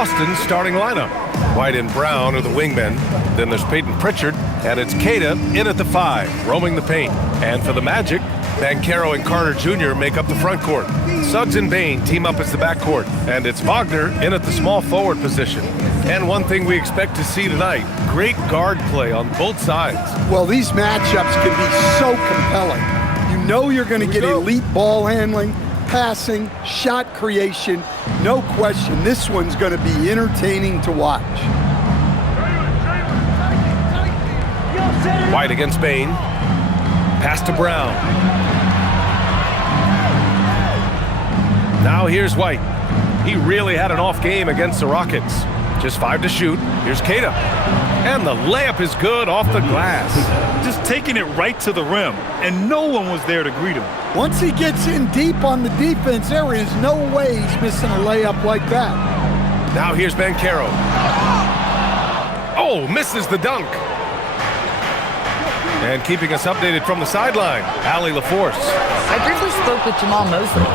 Boston's starting lineup. White and Brown are the wingmen. Then there's Peyton Pritchard, and it's Queta in at the 5, roaming the paint. And for the Magic, Banchero and Carter Jr. make up the front court. Suggs and Bane team up as the backcourt, and it's Wagner in at the small forward position. And one thing we expect to see tonight, great guard play on both sides. Well, these matchups can be so compelling. You know you're going to get elite ball handling, passing, shot creation. No question, this one's going to be entertaining to watch. White against Bane. Pass to Brown. Now here's White. He really had an off game against the Rockets. Just 5 to shoot. Here's Queta. And the layup is good off the glass. Just taking it right to the rim, and no one was there to greet him. Once he gets in deep on the defense, there is no way he's missing a layup like that. Now here's Banchero. Oh, misses the dunk. And keeping us updated from the sideline, Allie LaForce. I briefly spoke with Jamal Mosley.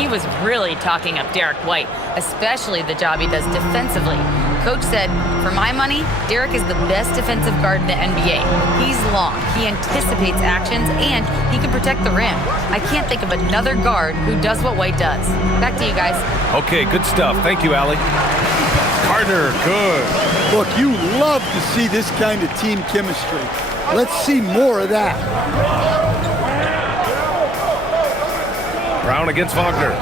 He was really talking up Derek White, especially the job he does defensively. Coach said, for my money, Derek is the best defensive guard in the NBA. He's long, he anticipates actions, and he can protect the rim. I can't think of another guard who does what White does. Back to you guys. Okay, good stuff. Thank you, Allie. Carter, good. Look, you love to see this kind of team chemistry. Let's see more of that. Brown against Wagner.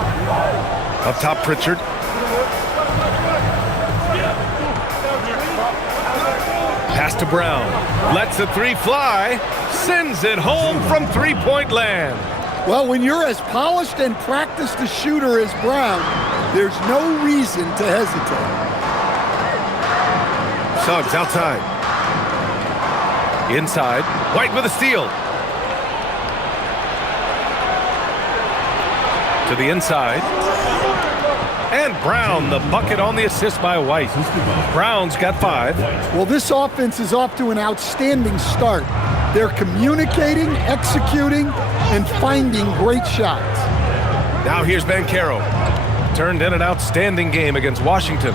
Up top, Pritchard. Pass to Brown. Lets the 3 fly. Sends it home from three-point land. Well, when you're as polished and practiced a shooter as Brown, there's no reason to hesitate. Suggs outside. Inside. White with a steal. To the inside. And Brown, the bucket on the assist by White. Brown's got 5. Well, this offense is off to an outstanding start. They're communicating, executing, and finding great shots. Now here's Banchero. Turned in an outstanding game against Washington.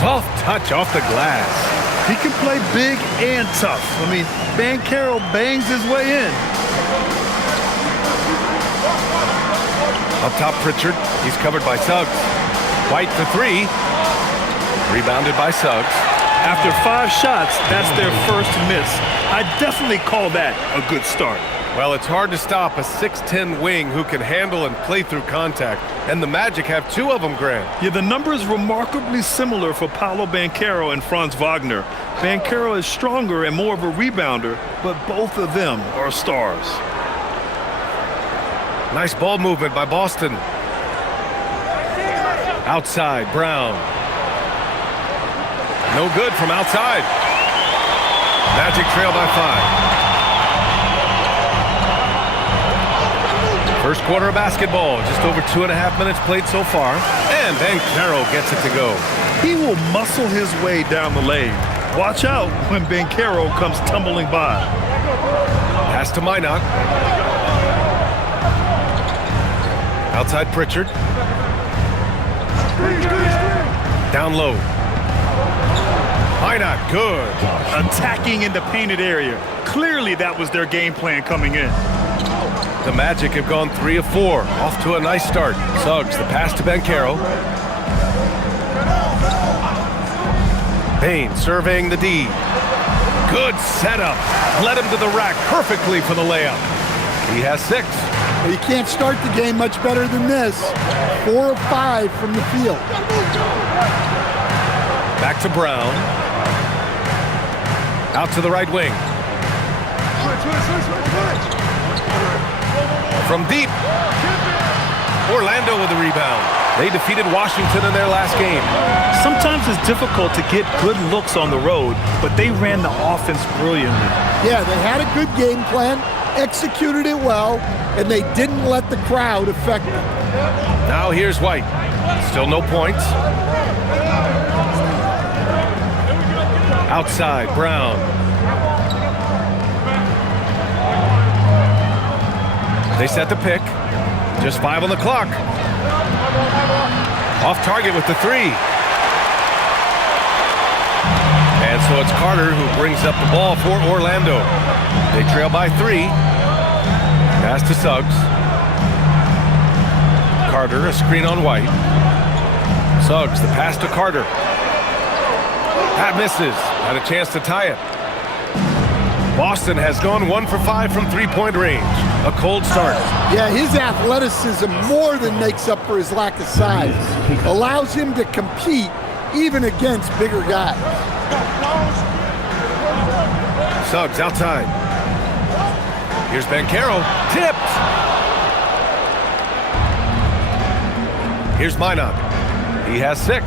Soft touch off the glass. He can play big and tough. I mean, Banchero bangs his way in. Up top, Pritchard. He's covered by Suggs. White for 3. Rebounded by Suggs. After 5 shots, that's their first miss. I definitely call that a good start. Well, it's hard to stop a 6'10 wing who can handle and play through contact. And the Magic have 2 of them, Grant. Yeah, the numbers remarkably similar for Paolo Banchero and Franz Wagner. Banchero is stronger and more of a rebounder, but both of them are stars. Nice ball movement by Boston. Outside, Brown. No good from outside. Magic trail by 5. First quarter of basketball, just over 2.5 minutes played so far. And Banchero gets it to go. He will muscle his way down the lane. Watch out when Banchero comes tumbling by. Pass to Minot. Outside Pritchard. Down low. Minot, good. Attacking in the painted area. Clearly that was their game plan coming in. The Magic have gone 3 of 4. Off to a nice start. Suggs, the pass to Banchero. Bane surveying the D. Good setup. Led him to the rack perfectly for the layup. He has 6. Well, you can't start the game much better than this. 4 of 5 from the field. Back to Brown. Out to the right wing. From deep. Orlando with the rebound. They defeated Washington in their last game. Sometimes it's difficult to get good looks on the road, but they ran the offense brilliantly. Yeah, they had a good game plan, executed it well, and they didn't let the crowd affect them. Now here's White. Still no points. Outside, Brown. They set the pick. Just 5 on the clock. Off target with the three. And so it's Carter who brings up the ball for Orlando. They trail by 3. Pass to Suggs. Carter, a screen on White. Suggs, the pass to Carter. That misses. Had a chance to tie it. Boston has gone 1 for 5 from three-point range. A cold start. Yeah, his athleticism more than makes up for his lack of size. Allows him to compete even against bigger guys. Suggs outside. Here's Banchero. Tipped. Here's Minot. He has 6.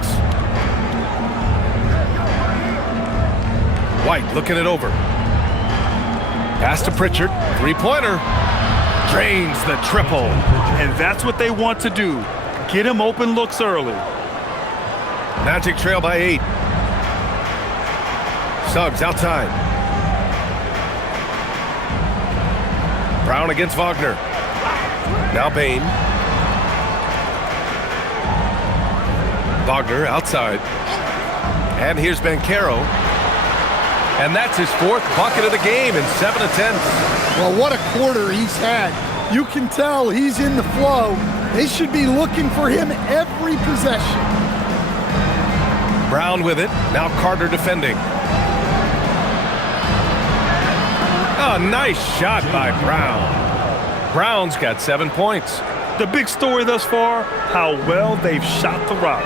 White looking it over. Pass to Pritchard. Three-pointer. Drains the triple. And that's what they want to do. Get him open looks early. Magic trail by 8. Suggs outside. Brown against Wagner. Now Bane. Wagner outside. And here's Banchero. And that's his 4th bucket of the game in 7 attempts. Well, what a quarter he's had. You can tell he's in the flow. They should be looking for him every possession. Brown with it. Now Carter defending. A nice shot by Brown. Brown's got 7 points. The big story thus far, how well they've shot the rock.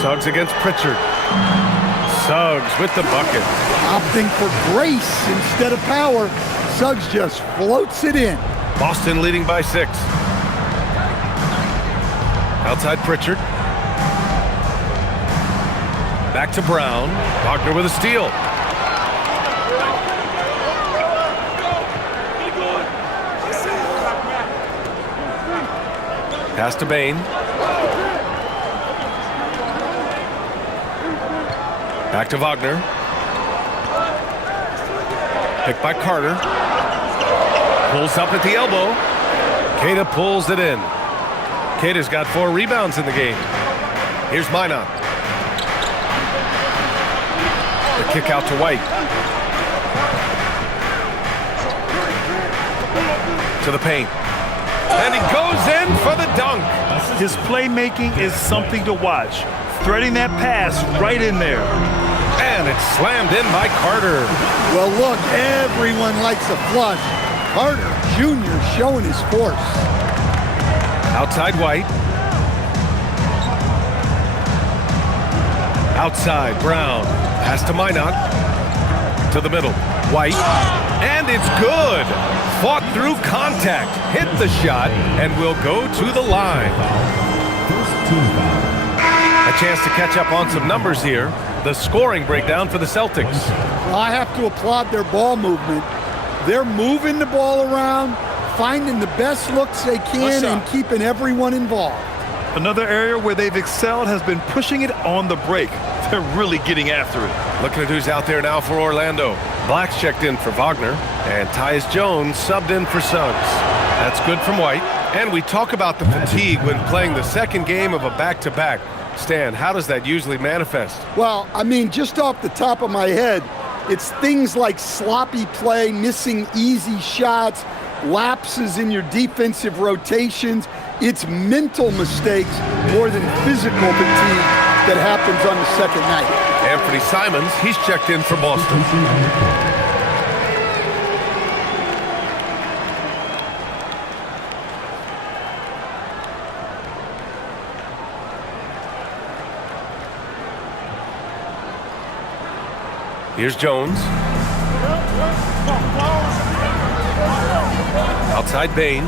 Suggs against Pritchard. Suggs with the bucket. Opting for grace instead of power. Suggs just floats it in. Boston leading by 6. Outside Pritchard. Back to Brown. Wagner with a steal. Pass to Bane. Back to Wagner. Picked by Carter. Pulls up at the elbow. Queta pulls it in. Queta's got 4 rebounds in the game. Here's Minot. The kick out to White. To the paint. And he goes in for the dunk. His playmaking is something to watch. Threading that pass right in there. And it's slammed in by Carter. Well, look, everyone likes a flush. Carter Jr. showing his force. Outside White. Outside Brown. Pass to Minot. To the middle. White. And it's good. Fought through contact. Hit the shot and will go to the line. A chance to catch up on some numbers here. The scoring breakdown for the Celtics. Well, I have to applaud their ball movement. They're moving the ball around, finding the best looks they can, and keeping everyone involved. Another area where they've excelled has been pushing it on the break. They're really getting after it. Looking at who's out there now for Orlando. Black's checked in for Wagner, and Tyus Jones subbed in for Suggs. That's good from White. And we talk about the fatigue when playing the second game of a back-to-back. Stan, how does that usually manifest? Well, I mean, just off the top of my head, it's things like sloppy play, missing easy shots, lapses in your defensive rotations. It's mental mistakes more than physical fatigue that happens on the second night. Anthony Simons, he's checked in for Boston. Here's Jones. Outside Bane.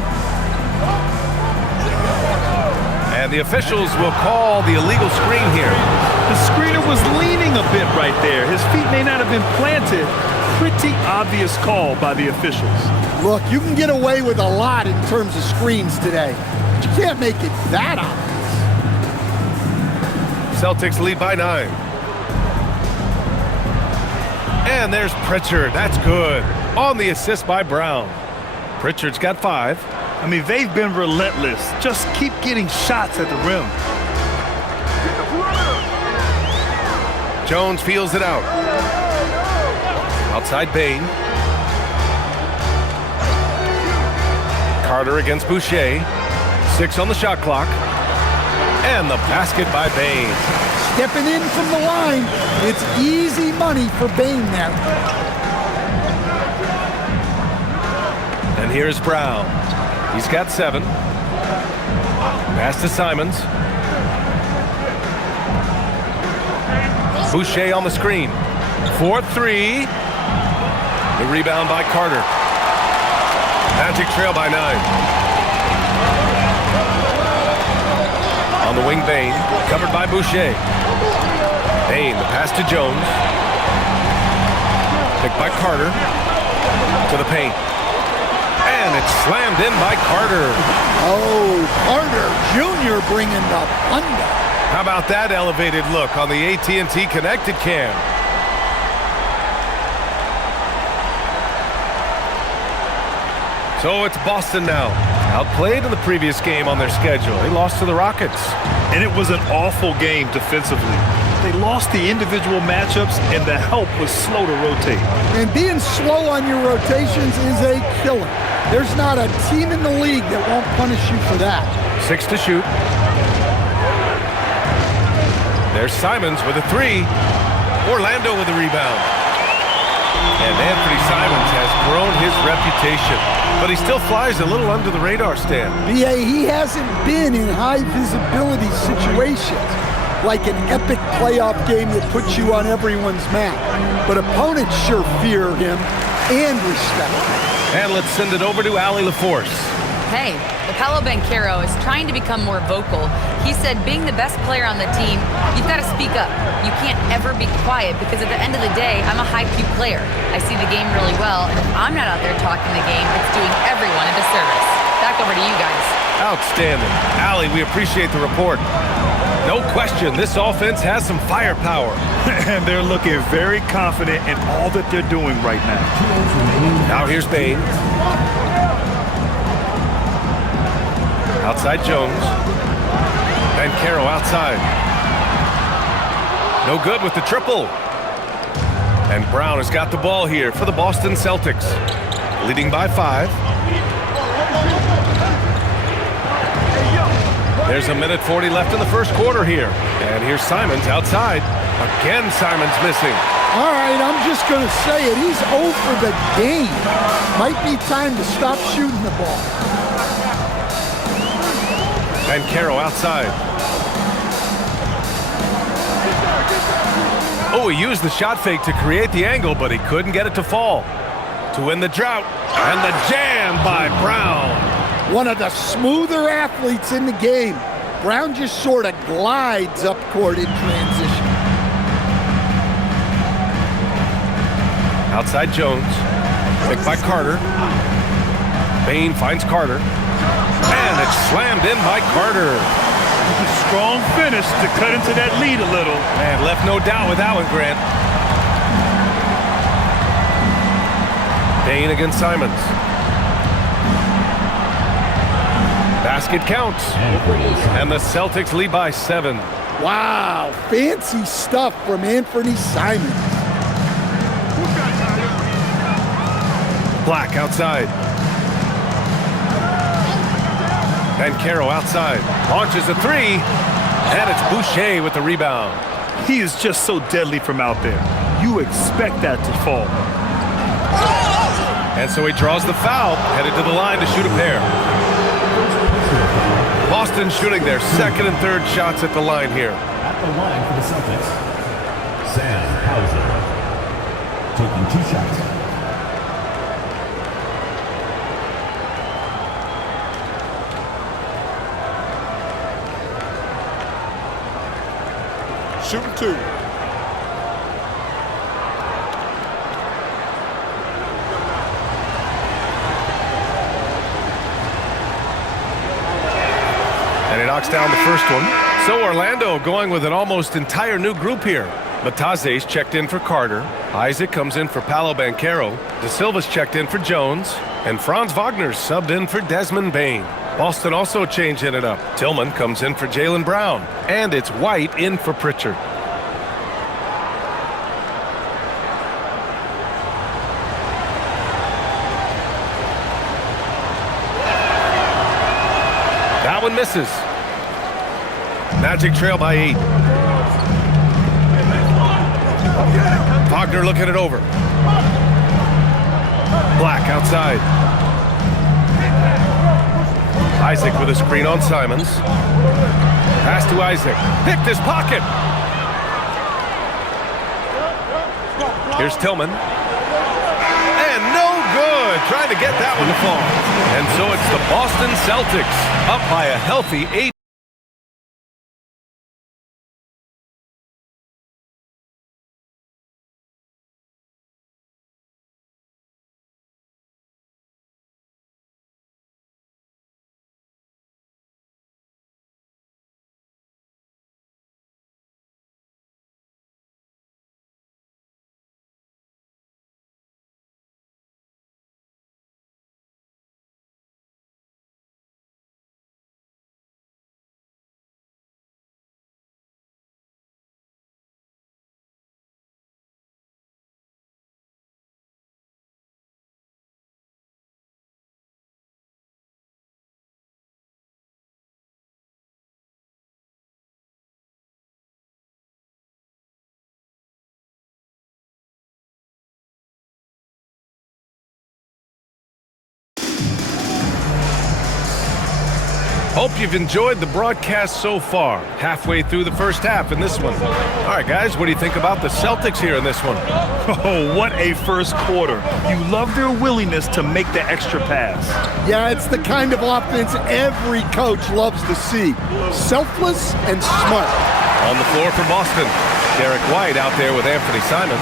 And the officials will call the illegal screen here. The screener was leaning a bit right there. His feet may not have been planted. Pretty obvious call by the officials. Look, you can get away with a lot in terms of screens today. But you can't make it that obvious. Celtics lead by 9. And there's Pritchard. That's good. On the assist by Brown. Pritchard's got 5. I mean, they've been relentless. Just keep getting shots at the rim. Jones feels it out. Outside Bain. Carter against Boucher. 6 on the shot clock. And the basket by Bain. Stepping in from the line. It's easy money for Bain there. And here's Brown. He's got 7. Pass to Simons. Boucher on the screen. 4-3. The rebound by Carter. Magic trail by 9. On the wing, Bain. Covered by Boucher. Bain, the pass to Jones. Picked by Carter. To the paint. And it's slammed in by Carter. Oh, Carter Jr. bringing the thunder. How about that elevated look on the AT&T connected cam? So it's Boston now. Outplayed in the previous game on their schedule. They lost to the Rockets. And it was an awful game defensively. They lost the individual matchups, and the help was slow to rotate. And being slow on your rotations is a killer. There's not a team in the league that won't punish you for that. 6 to shoot. There's Simons with a 3. Orlando with a rebound. And Anthony Simons has grown his reputation, but he still flies a little under the radar, Stan. BA, he hasn't been in high visibility situations, like an epic playoff game that puts you on everyone's map. But opponents sure fear him and respect him. And let's send it over to Allie LaForce. Hey, Paolo Banchero is trying to become more vocal. He said being the best player on the team, you've got to speak up. You can't ever be quiet because at the end of the day, I'm a high-Q player. I see the game really well, and if I'm not out there talking the game, it's doing everyone a disservice. Back over to you guys. Outstanding. Allie, we appreciate the report. No question, this offense has some firepower. And they're looking very confident in all that they're doing right now. Now here's Bain. Outside Jones. Banchero outside. No good with the triple. And Brown has got the ball here for the Boston Celtics. Leading by 5. There's a minute 40 left in the first quarter here. And here's Simons outside. Again, Simons missing. All right, I'm just going to say it. He's 0 for the game. Might be time to stop shooting the ball. Banchero outside. Oh, he used the shot fake to create the angle, but he couldn't get it to fall. To win the drought. And the jam by Brown. One of the smoother athletes in the game. Brown just sort of glides up court in transition. Outside Jones. Picked by Carter. Bain finds Carter. And it's slammed in by Carter. Strong finish to cut into that lead a little. And left no doubt with that one, Grant. Bain against Simons. Basket counts. And the Celtics lead by 7. Wow, fancy stuff from Anthony Simons. Black outside. Banchero outside. Launches a 3. And it's Boucher with the rebound. He is just so deadly from out there. You expect that to fall. And so he draws the foul, headed to the line to shoot a pair. Boston shooting their second and third shots at the line here. At the line for the Celtics, Sam Hauser taking 2 shots. Shooting 2. And he knocks down the first one. So Orlando going with an almost entire new group here. Mataze's checked in for Carter. Isaac comes in for Paolo Banchero. De Silva's checked in for Jones. And Franz Wagner's subbed in for Desmond Bane. Boston also changing it up. Tillman comes in for Jaylen Brown. And it's White in for Pritchard. That one misses. Magic trail by 8. Wagner looking it over. Black outside. Isaac with a screen on Simons. Pass to Isaac. Picked his pocket. Here's Tillman. And no good. Trying to get that one to fall. And so it's the Boston Celtics up by a healthy 8. Hope you've enjoyed the broadcast so far. Halfway through the first half in this one. All right, guys, what do you think about the Celtics here in this one? Oh, what a first quarter. You love their willingness to make the extra pass. Yeah, it's the kind of offense every coach loves to see. Selfless and smart. On the floor for Boston, Derek White out there with Anthony Simons.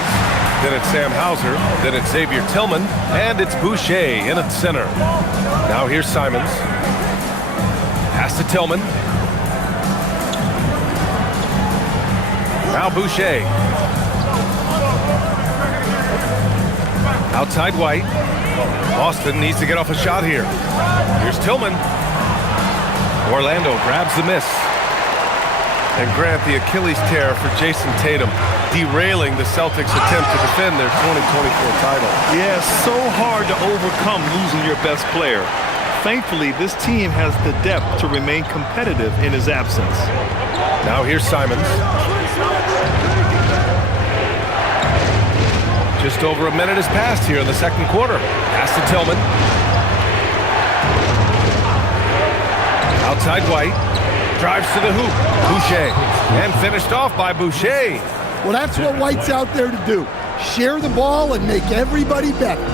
Then it's Sam Hauser. Then it's Xavier Tillman. And it's Boucher in at center. Now here's Simons. Pass to Tillman. Now Boucher. Outside White. Boston needs to get off a shot here. Here's Tillman. Orlando grabs the miss. And Grant, the Achilles tear for Jason Tatum, derailing the Celtics' attempt to defend their 2024 title. Yeah, so hard to overcome losing your best player. Thankfully, this team has the depth to remain competitive in his absence. Now here's Simons. Just over a minute has passed here in the second quarter. Pass to Tillman. Outside White. Drives to the hoop. Boucher. And finished off by Boucher. Well, that's what White's out there to do. Share the ball and make everybody better.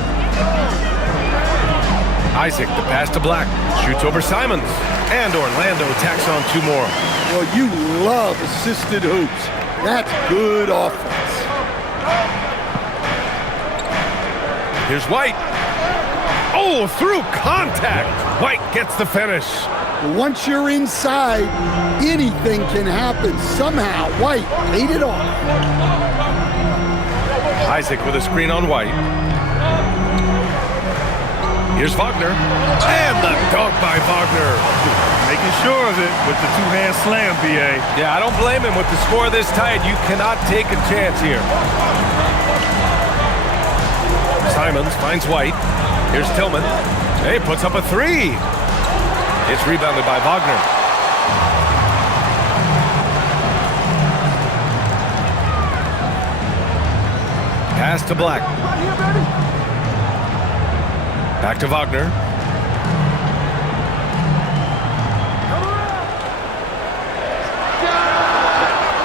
Isaac, the pass to Black. Shoots over Simons. And Orlando tacks on 2 more. Well, you love assisted hoops. That's good offense. Here's White. Oh, through contact. White gets the finish. Once you're inside, anything can happen. Somehow, White paid it off. Isaac with a screen on White. Here's Wagner. And the dunk by Wagner. Making sure of it with the two-hand slam, B.A. Yeah, I don't blame him with the score this tight. You cannot take a chance here. Simons finds White. Here's Tillman. Hey, puts up a 3. It's rebounded by Wagner. Pass to Black. Back to Wagner.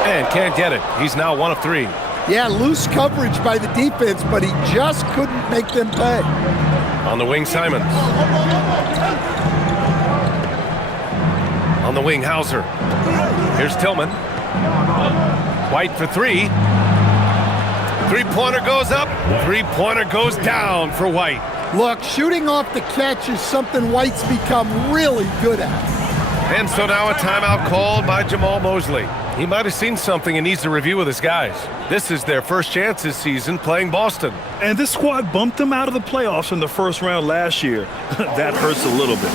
And can't get it. He's now 1 of 3. Yeah, loose coverage by the defense, but he just couldn't make them pay. On the wing, Simons. On the wing, Hauser. Here's Tillman. White for 3. Three-pointer goes up. Three-pointer goes down for White. Look, shooting off the catch is something White's become really good at. And so now a timeout called by Jamal Mosley. He might have seen something and needs to review with his guys. This is their first chance this season playing Boston. And this squad bumped them out of the playoffs in the first round last year. That hurts a little bit.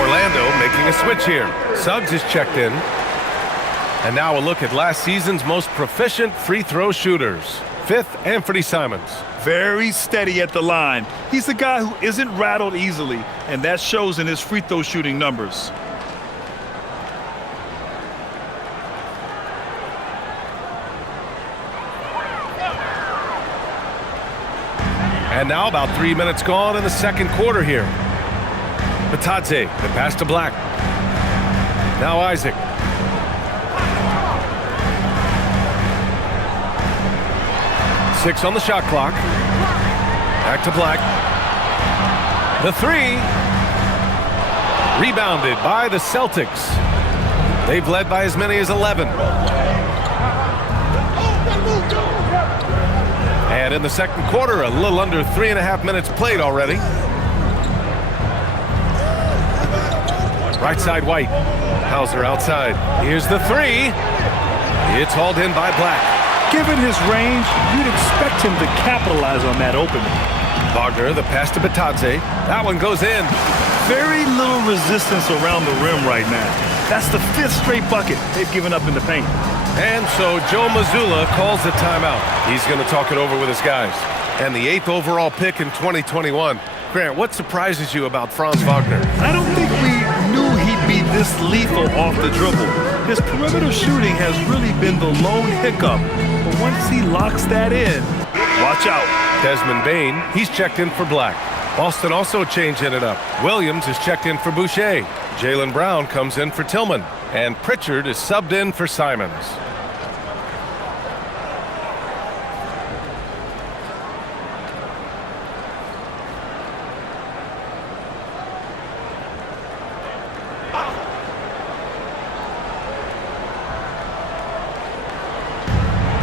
Orlando making a switch here. Suggs is checked in. And now a look at last season's most proficient free throw shooters. Fifth, Anthony Simons. Very steady at the line. He's the guy who isn't rattled easily, and that shows in his free throw shooting numbers. And now about 3 minutes gone in the second quarter here. Batadze, the pass to Black. Now Isaac. Six on the shot clock. Back to Black. The three. Rebounded by the Celtics. They've led by as many as 11. And in the second quarter, a little under 3.5 minutes played already. Right side White. Hauser outside. Here's the three. It's hauled in by Black. Given his range, you'd expect him to capitalize on that opening. Wagner, the pass to Batadze. That one goes in. Very little resistance around the rim right now. That's the fifth straight bucket they've given up in the paint. And so Joe Mazzulla calls the timeout. He's going to talk it over with his guys. And the 8th overall pick in 2021. Grant, what surprises you about Franz Wagner? I don't think we knew he'd be this lethal off the dribble. His perimeter shooting has really been the lone hiccup. But once he locks that in, watch out. Desmond Bane, he's checked in for Black. Boston also changing it up. Williams is checked in for Boucher. Jaylen Brown comes in for Tillman. And Pritchard is subbed in for Simons.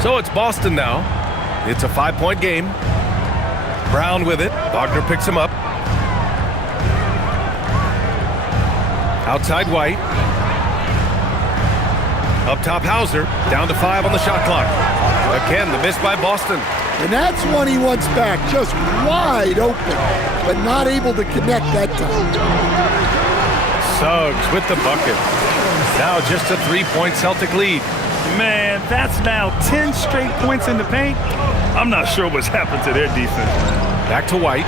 So it's Boston now. It's a 5-point game. Brown with it. Wagner picks him up. Outside White. Up top Hauser. Down to 5 on the shot clock. Again, the miss by Boston. And that's one he wants back. Just wide open, but not able to connect that time. Suggs with the bucket. Now just a 3-point Celtic lead. Man, that's now 10 straight points in the paint. I'm not sure what's happened to their defense. Back to White.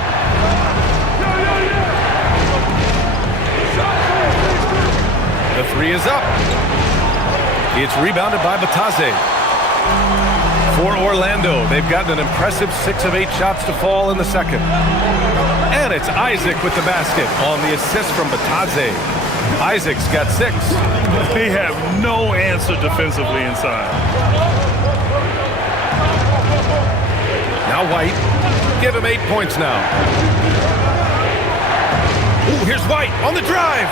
The three is up. It's rebounded by Batadze. For Orlando, they've gotten an impressive 6 of 8 shots to fall in the second. And it's Isaac with the basket on the assist from Batadze. Isaac's got 6. They have no answer defensively inside. Now White. Give him 8 points now. Ooh, here's White on the drive.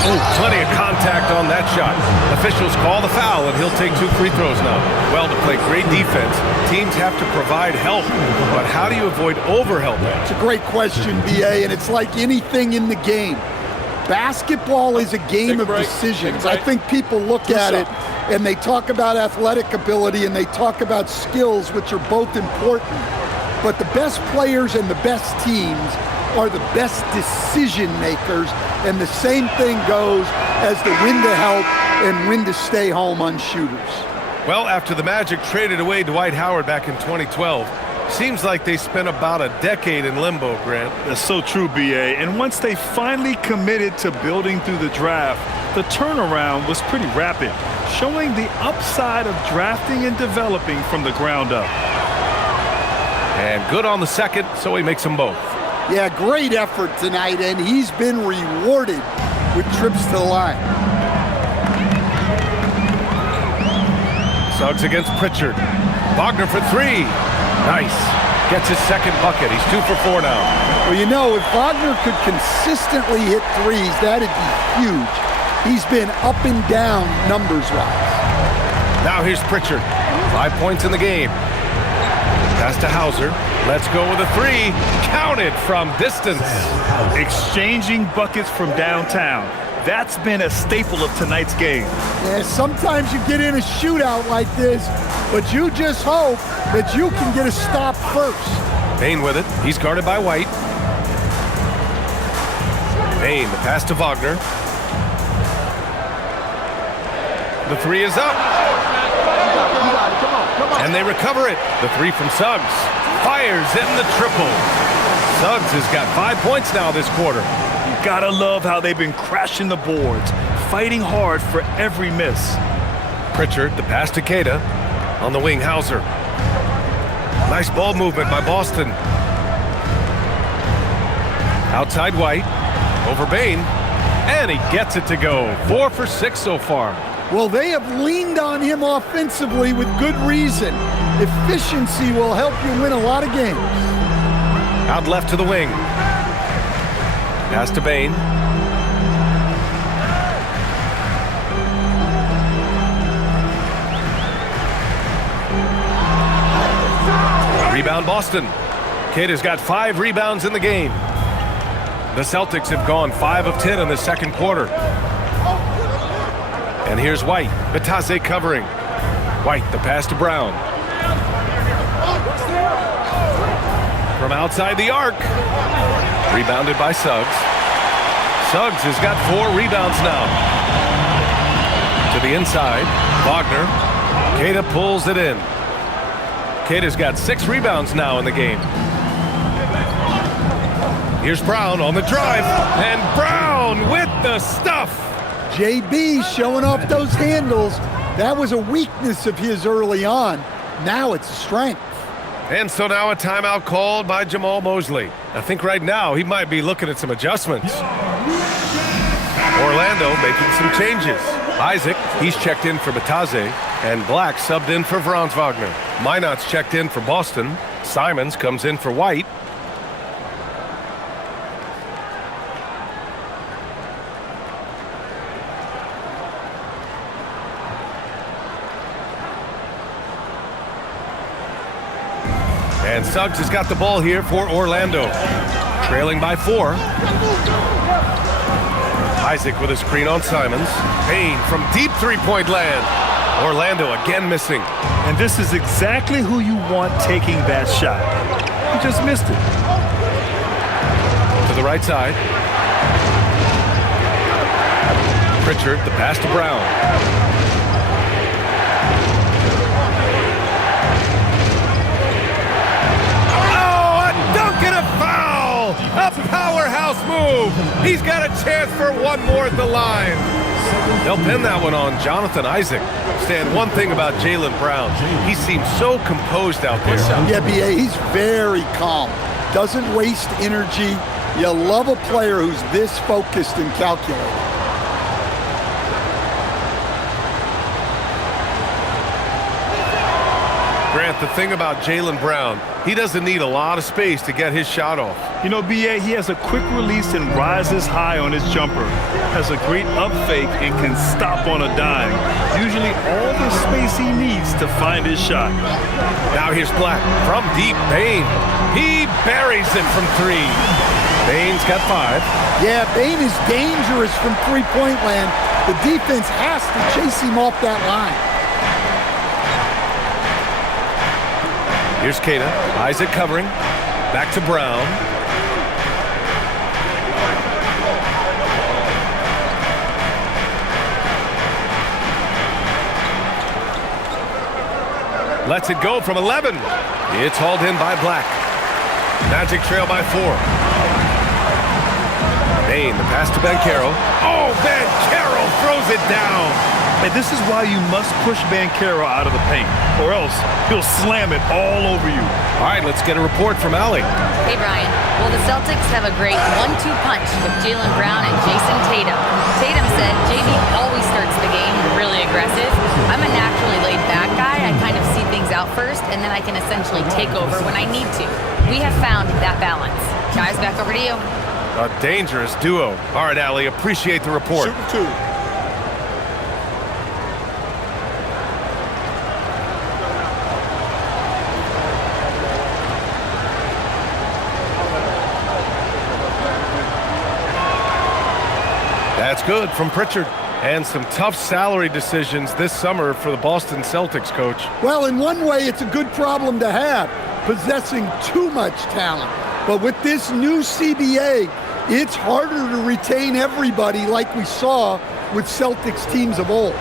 Ooh, plenty of contact on that shot. Officials call the foul, and he'll take 2 free throws now. Well, to play great defense, teams have to provide help. But how do you avoid overhelping? It's a great question, B.A., and it's like anything in the game. Basketball is a game of decisions. I think people look at it and they talk about athletic ability and they talk about skills, which are both important. But the best players and the best teams are the best decision makers, and the same thing goes as the when to help and when to stay home on shooters. Well, after the Magic traded away Dwight Howard back in 2012, seems like they spent about a decade in limbo, Grant. That's so true, B.A. And once they finally committed to building through the draft, the turnaround was pretty rapid, showing the upside of drafting and developing from the ground up. And good on the second, so he makes them both. Yeah, great effort tonight, and he's been rewarded with trips to the line. Suggs against Pritchard. Wagner for 3. Nice. Gets his second bucket. He's 2 for 4 now. Well, you know, if Wagner could consistently hit threes, that'd be huge. He's been up and down numbers-wise. Now here's Pritchard. 5 points in the game. Pass to Hauser. Let's go with a 3. Counted from distance. Exchanging buckets from downtown. That's been a staple of tonight's game. Yeah, sometimes you get in a shootout like this, but you just hope that you can get a stop first. Bane with it. He's guarded by White. Bane, the pass to Wagner. The three is up. And they recover it. The three from Suggs. Fires in the triple. Suggs has got 5 points now this quarter. You gotta love how they've been crashing the boards, fighting hard for every miss. Pritchard, the pass to Keita. On the wing, Hauser. Nice ball movement by Boston. Outside White. Over Bane. And he gets it to go. 4 for 6 so far. Well, they have leaned on him offensively with good reason. Efficiency will help you win a lot of games. Out left to the wing. Pass to Bane. Rebound Boston. Keita's got 5 rebounds in the game. The Celtics have gone 5 of 10 in the second quarter. And here's White. Batase covering. White, the pass to Brown. From outside the arc. Rebounded by Suggs. Suggs has got 4 rebounds now. To the inside. Wagner. Keita pulls it in. Keita's got 6 rebounds now in the game. Here's Brown on the drive. And Brown with the stuff. JB showing off those handles. That was a weakness of his early on. Now it's a strength. And so now a timeout called by Jamal Mosley. I think right now he might be looking at some adjustments. Orlando making some changes. Isaac, he's checked in for Batase. And Black subbed in for Franz Wagner. Minot's checked in for Boston. Simons comes in for White. And Suggs has got the ball here for Orlando. Trailing by 4. Isaac with a screen on Simons. Payne from deep three-point land. Orlando again missing. And this is exactly who you want taking that shot. He just missed it. To the right side. Pritchard, the pass to Brown. A powerhouse move. He's got a chance for one more at the line. They'll pin that one on Jonathan Isaac. Stan, one thing about Jaylen Brown, he seems so composed out there. Yeah, B.A., he's very calm. Doesn't waste energy. You love a player who's this focused and calculated. Grant, the thing about Jaylen Brown, he doesn't need a lot of space to get his shot off. You know, B.A., he has a quick release and rises high on his jumper. Has a great up fake and can stop on a dime. Usually all the space he needs to find his shot. Now here's Black from deep. Bane. He buries it from 3. Bane's got 5. Yeah, Bane is dangerous from three-point land. The defense has to chase him off that line. Here's Keita. Isaac covering. Back to Brown. Lets it go from 11. It's hauled in by Black. Magic trail by 4. Bane, the pass to Banchero. Oh, Banchero throws it down. And this is why you must push Banchero out of the paint, or else he'll slam it all over you. All right, let's get a report from Allie. Hey, Brian. Well, the Celtics have a great 1-2 punch with Jaylen Brown and Jason Tatum. Tatum said JB always starts the game really aggressive. I'm a naturally laid-back guy. I kind of see things out first, and then I can essentially take over when I need to. We have found that balance. Guys, back over to you. A dangerous duo. All right, Allie, appreciate the report. Shooting 2. That's good from Pritchard. And some tough salary decisions this summer for the Boston Celtics, coach. Well, in one way, it's a good problem to have, possessing too much talent. But with this new CBA, it's harder to retain everybody like we saw with Celtics teams of old.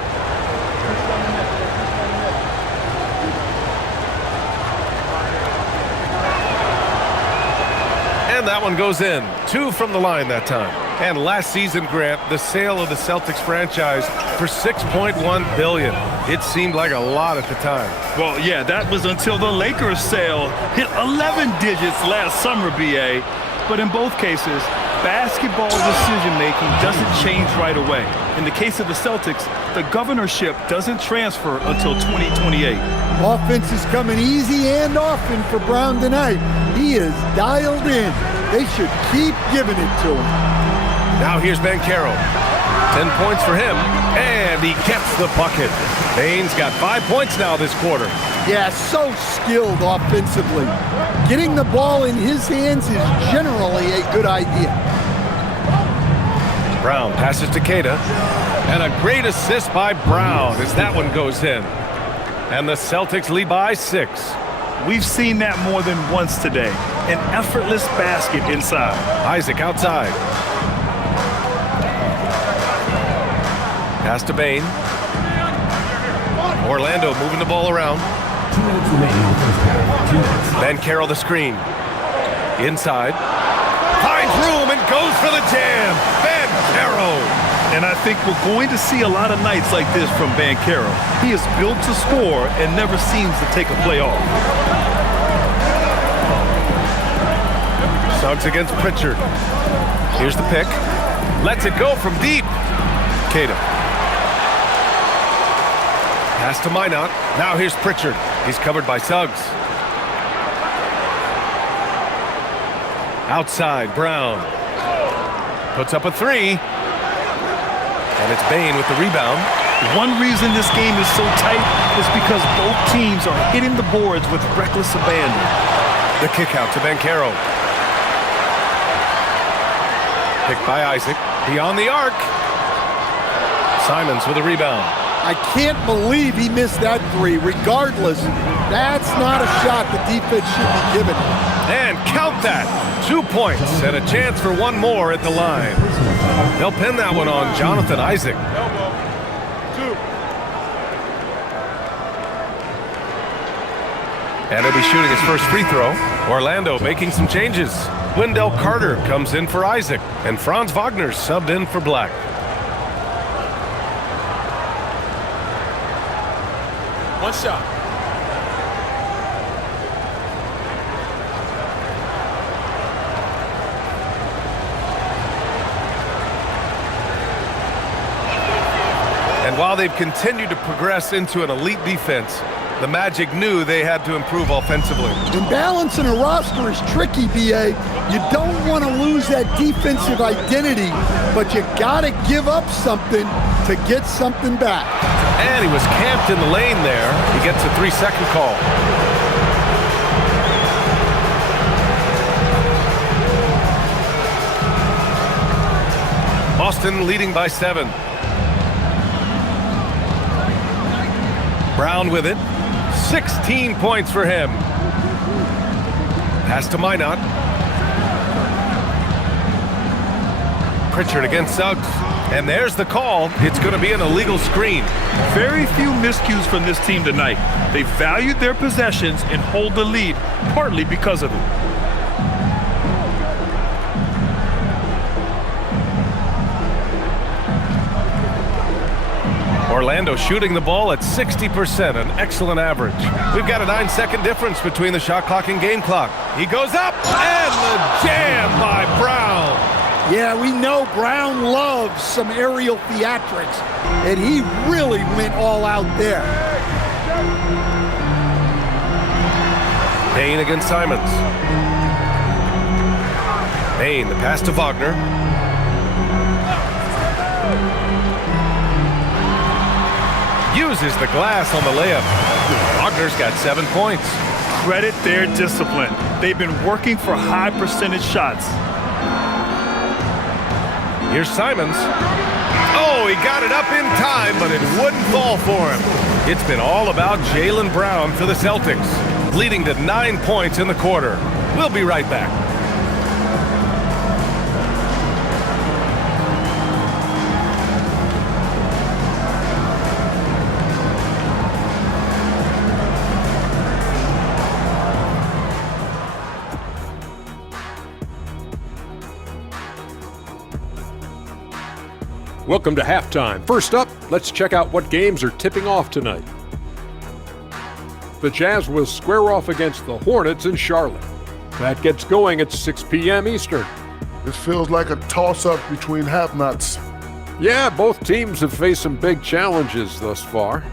And that one goes in. 2 from the line that time. And last season, Grant, the sale of the Celtics franchise for $6.1 billion. It seemed like a lot at the time. Well, yeah, that was until the Lakers sale hit 11 digits last summer, BA. But in both cases, basketball decision-making doesn't change right away. In the case of the Celtics, the governorship doesn't transfer until 2028. Offense is coming easy and often for Brown tonight. He is dialed in. They should keep giving it to him. Now here's Banchero. 10 points for him, and he gets the bucket. Bane's got 5 points now this quarter. Yeah, so skilled offensively. Getting the ball in his hands is generally a good idea. Brown passes to Keita, and a great assist by Brown as that one goes in. And the Celtics lead by 6. We've seen that more than once today. An effortless basket inside. Isaac outside. Pass to Bane. Orlando moving the ball around. 2 minutes remaining in the first half. Banchero the screen. Inside. Finds room and goes for the jam. Banchero. And I think we're going to see a lot of nights like this from Banchero. He is built to score and never seems to take a play off. Suggs against Pritchard. Here's the pick. Lets it go from deep. Keita. Pass to Minot. Now here's Pritchard. He's covered by Suggs. Outside, Brown. Puts up a 3. And it's Bane with the rebound. One reason this game is so tight is because both teams are hitting the boards with reckless abandon. The kick out to Banchero. Picked by Isaac. Beyond the arc. Simons with a rebound. I can't believe he missed that 3. Regardless, that's not a shot the defense should be giving. And count that. 2 points and a chance for one more at the line. They'll pin that one on Jonathan Isaac. And he'll be shooting his first free throw. Orlando making some changes. Wendell Carter comes in for Isaac, and Franz Wagner subbed in for Black. One shot. And while they've continued to progress into an elite defense, the Magic knew they had to improve offensively. And balancing a roster is tricky, BA. You don't want to lose that defensive identity, but you got to give up something to get something back. And he was camped in the lane there. He gets a 3-second call. Boston leading by 7. Brown with it. 16 points for him. Pass to Minot. Pritchard against Suggs. And there's the call. It's going to be an illegal screen. Very few miscues from this team tonight. They valued their possessions and hold the lead, partly because of it. Orlando shooting the ball at 60%, an excellent average. We've got a 9-second difference between the shot clock and game clock. He goes up, and the jam by Brown. Yeah, we know Brown loves some aerial theatrics, and he really went all out there. Bane against Simons. Bane, the pass to Wagner. Uses the glass on the layup. Wagner's got 7 points. Credit their discipline. They've been working for high percentage shots. Here's Simons. Oh, he got it up in time, but it wouldn't fall for him. It's been all about Jaylen Brown for the Celtics, leading to 9 points in the quarter. We'll be right back. Welcome to halftime. First up, let's check out what games are tipping off tonight. The Jazz will square off against the Hornets in Charlotte. That gets going at 6 p.m. Eastern. This feels like a toss-up between have-nots. Yeah, both teams have faced some big challenges thus far.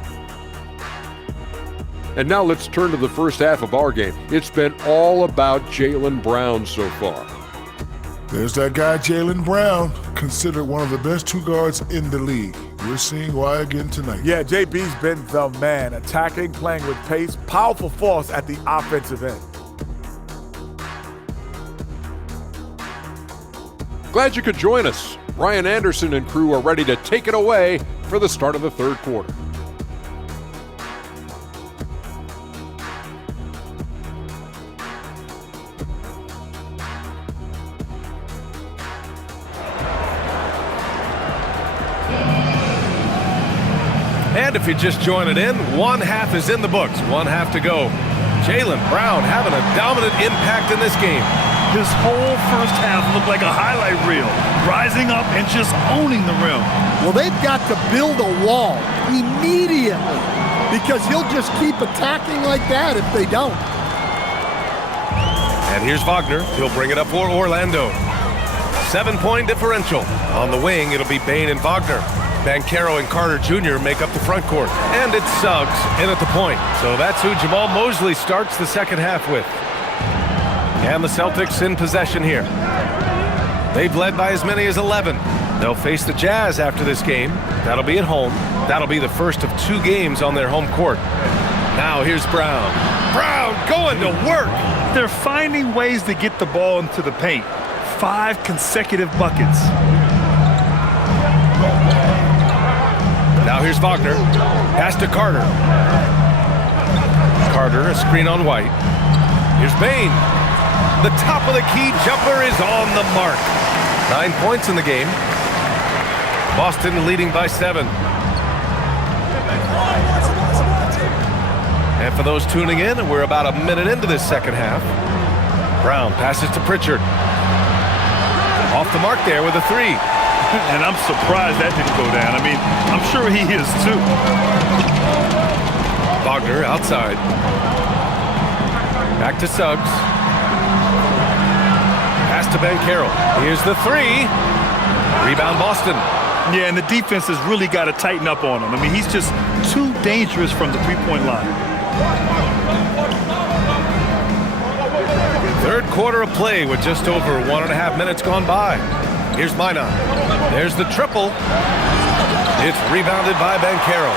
And now let's turn to the first half of our game. It's been all about Jaylen Brown so far. There's that guy, Jaylen Brown, considered one of the best two guards in the league. We're seeing why again tonight. Yeah, JB's been the man, attacking, playing with pace, powerful force at the offensive end. Glad you could join us. Ryan Anderson and crew are ready to take it away for the start of the third quarter. And if you just join it in, one half is in the books, one half to go. Jaylen Brown having a dominant impact in this game. His whole first half looked like a highlight reel, rising up and just owning the rim. Well, they've got to build a wall immediately because he'll just keep attacking like that if they don't. And here's Wagner. He'll bring it up for Orlando. 7-point differential. On the wing, it'll be Bane and Wagner. Banchero and Carter Jr. make up the front court. And it's Suggs in at the point. So that's who Jamal Mosley starts the second half with. And the Celtics in possession here. They've led by as many as 11. They'll face the Jazz after this game. That'll be at home. That'll be the first of 2 games on their home court. Now here's Brown. Brown going to work. They're finding ways to get the ball into the paint. 5 consecutive buckets. Now here's Wagner. Pass to Carter. Carter, a screen on White. Here's Bane. The top of the key jumper is on the mark. 9 points in the game. Boston leading by 7. And for those tuning in, we're about a minute into this second half. Brown passes to Pritchard. Off the mark there with a 3. And I'm surprised that didn't go down. I mean, I'm sure he is too. Wagner outside. Back to Suggs. Pass to Banchero. Here's the 3. Rebound Boston. Yeah, and the defense has really got to tighten up on him. I mean, he's just too dangerous from the three-point line. Third quarter of play with just over 1.5 minutes gone by. Here's Minot. There's the triple. It's rebounded by Banchero.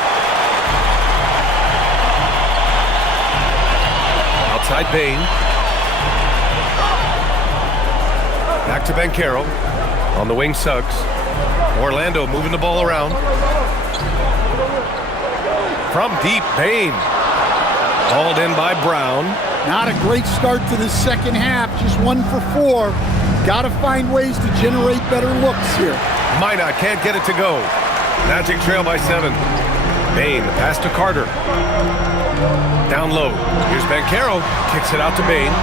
Outside Bane. Back to Banchero. On the wing, Suggs. Orlando moving the ball around. From deep, Bane. Hauled in by Brown. Not a great start to the second half, just 1 for 4. Got to find ways to generate better looks here. Minot can't get it to go. Magic trail by 7. Bane, pass to Carter. Down low. Here's Banchero. Kicks it out to Bane.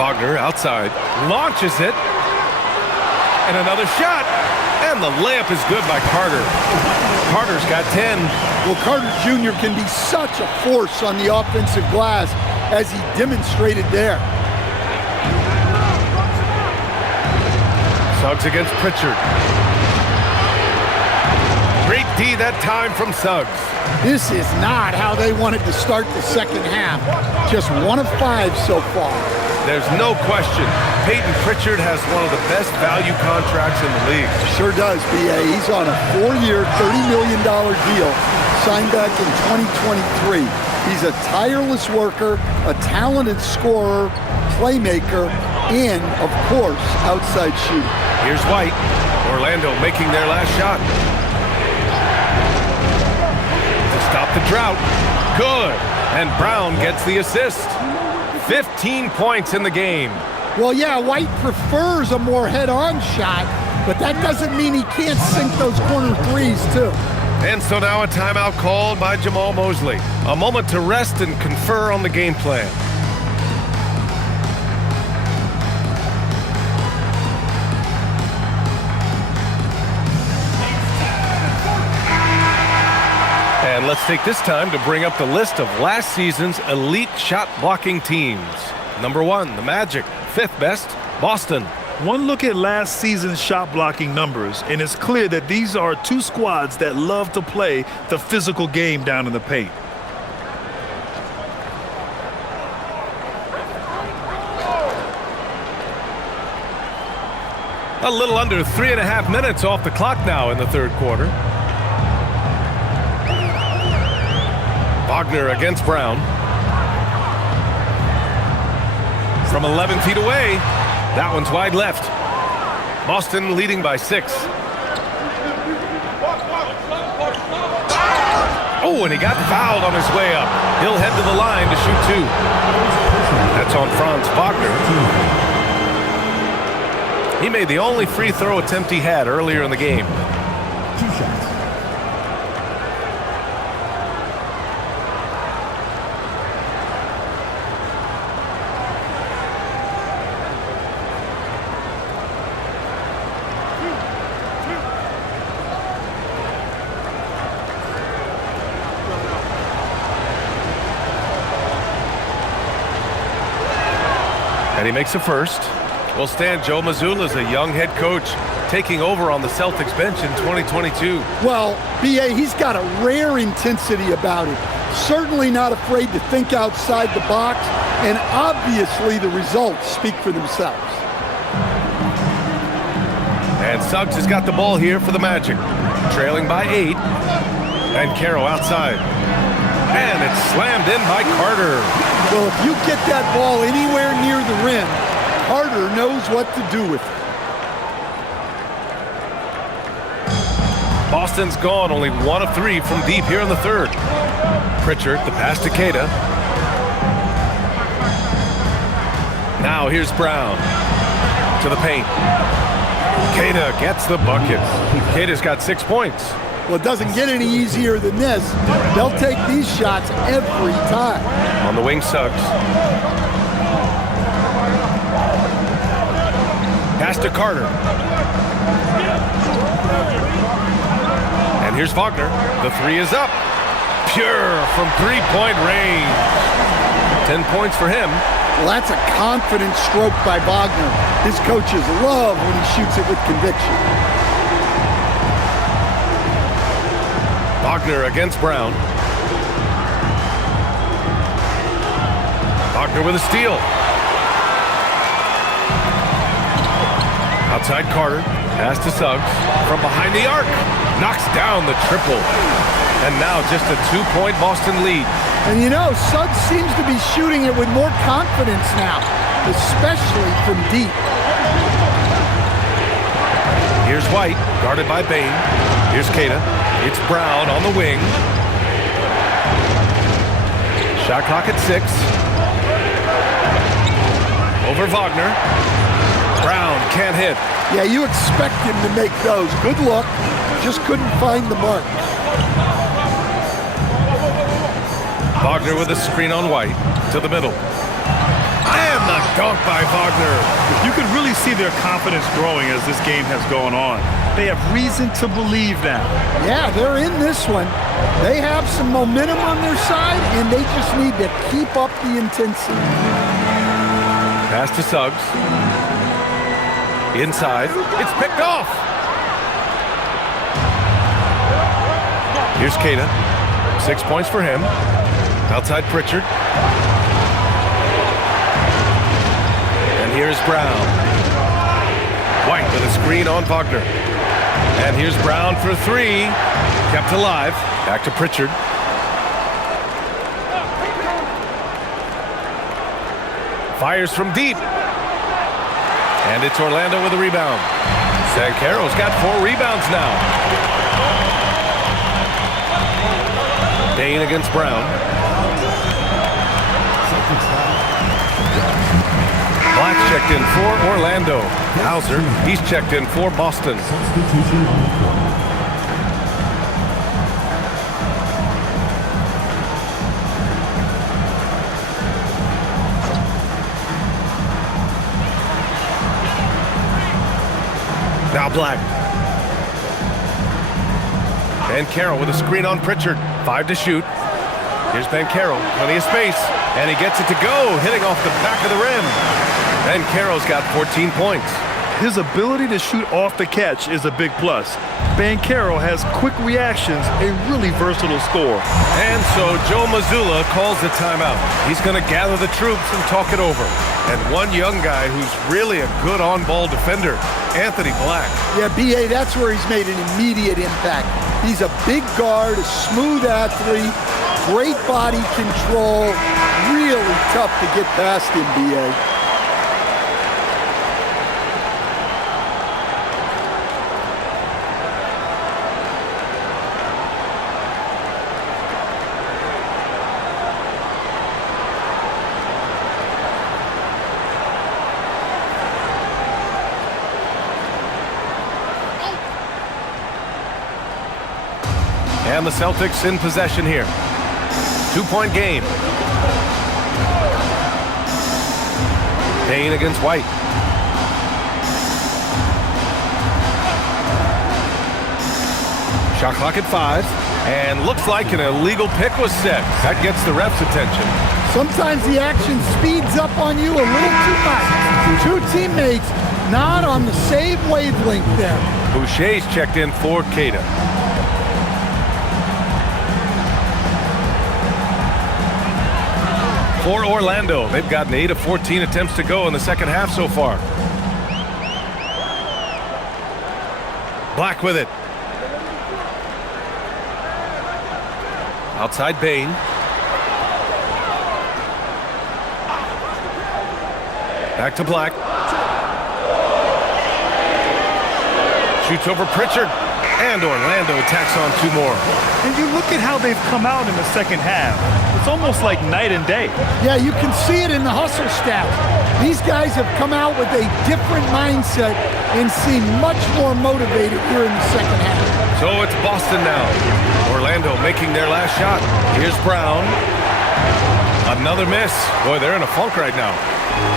Wagner outside. Launches it. And another shot. And the layup is good by Carter. Carter's got 10. Well, Carter Jr. can be such a force on the offensive glass as he demonstrated there. Suggs against Pritchard. Great D that time from Suggs. This is not how they wanted to start the second half. Just 1 of 5 so far. There's no question. Peyton Pritchard has one of the best value contracts in the league. Sure does, B.A. He's on a 4-year, $30 million deal signed back in 2023. He's a tireless worker, a talented scorer, playmaker, and, of course, outside shooting. Here's White. Orlando making their last shot. To stop the drought. Good. And Brown gets the assist. 15 points in the game. Well, yeah, White prefers a more head-on shot, but that doesn't mean he can't sink those corner threes, too. And so now a timeout called by Jamal Mosley. A moment to rest and confer on the game plan. And let's take this time to bring up the list of last season's elite shot blocking teams. Number 1, the Magic. 5th best, Boston. One look at last season's shot blocking numbers, and it's clear that these are two squads that love to play the physical game down in the paint. A little under 3.5 minutes off the clock now in the third quarter. Wagner against Brown. From 11 feet away, that one's wide left. Boston leading by 6. Oh, and he got fouled on his way up. He'll head to the line to shoot 2. That's on Franz Wagner. He made the only free throw attempt he had earlier in the game. 2 shots. And he makes a first. Well, Stan, Joe Mazzulla is a young head coach taking over on the Celtics bench in 2022. Well, B.A., he's got a rare intensity about him. Certainly not afraid to think outside the box, and obviously the results speak for themselves. And Suggs has got the ball here for the Magic, trailing by 8. And Caro outside. And it's slammed in by Carter. Well, if you get that ball anywhere near the rim, Carter knows what to do with it. Boston's gone only 1 of 3 from deep here in the third. Pritchard, the pass to Keita. Now here's Brown to the paint. Keita gets the bucket. Keita's got 6 points. Well, it doesn't get any easier than this. They'll take these shots every time. On the wing, Suggs. Pass to Carter. And here's Wagner. The 3 is up. Pure from 3-point range. 10 points for him. Well, that's a confident stroke by Wagner. His coaches love when he shoots it with conviction. Wagner against Brown. Wagner with a steal. Outside Carter. Pass to Suggs. From behind the arc. Knocks down the triple. And now just a 2-point Boston lead. And you know, Suggs seems to be shooting it with more confidence now, especially from deep. Here's White, guarded by Bane. Here's Keita. It's Brown on the wing. Shot clock at 6. Over Wagner. Brown can't hit. Yeah, you expect him to make those. Good look. Just couldn't find the mark. Wagner with a screen on White. To the middle. And the dunk by Wagner. You can really see their confidence growing as this game has gone on. They have reason to believe now. Yeah, they're in this one. They have some momentum on their side, and they just need to keep up the intensity. Pass to Suggs. Inside. It's picked off. Here's Keita. 6 points for him. Outside Pritchard. And here's Brown. White with a screen on Wagner. And here's Brown for 3. Kept alive. Back to Pritchard. Fires from deep. And it's Orlando with a rebound. Banchero's got 4 rebounds now. Payne against Brown. Black's checked in for Orlando. Hauser, he's checked in for Boston. Substitution on the court. Now Black. Banchero with a screen on Pritchard. 5 to shoot. Here's Banchero. Plenty of space. And he gets it to go, hitting off the back of the rim. Banchero's got 14 points. His ability to shoot off the catch is a big plus. Banchero has quick reactions, a really versatile scorer. And so Joe Mazzulla calls the timeout. He's going to gather the troops and talk it over. And one young guy who's really a good on-ball defender, Anthony Black. Yeah, B.A., that's where he's made an immediate impact. He's a big guard, a smooth athlete, great body control, really tough to get past him, B.A. And the Celtics in possession here. 2-point game. Payne against White. Shot clock at 5. And looks like an illegal pick was set. That gets the ref's attention. Sometimes the action speeds up on you a little too much. 2 teammates not on the same wavelength there. Boucher's checked in for Keita. For Orlando, they've gotten 8 of 14 attempts to go in the second half so far. Black with it. Outside Payne. Back to Black. Shoots over Pritchard. And Orlando tacks on 2 more. And you look at how they've come out in the second half. It's almost like night and day. Yeah, you can see it in the hustle stats. These guys have come out with a different mindset and seem much more motivated here in the second half. So it's Boston now. Orlando making their last shot. Here's Brown. Another miss. Boy, they're in a funk right now.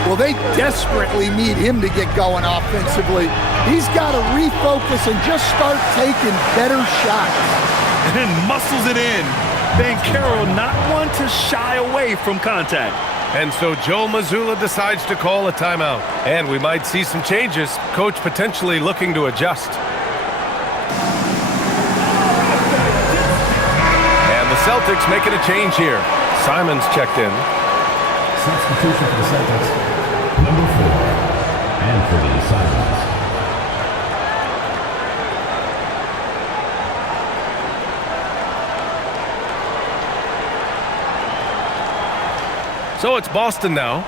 Well, they desperately need him to get going offensively. He's got to refocus and just start taking better shots. And muscles it in. Banchero not one to shy away from contact. And so Joe Mazzulla decides to call a timeout. And we might see some changes. Coach potentially looking to adjust. And the Celtics making a change here. Simon's checked in. Substitution for the Celtics, number 4, Anthony Simons. So it's Boston now.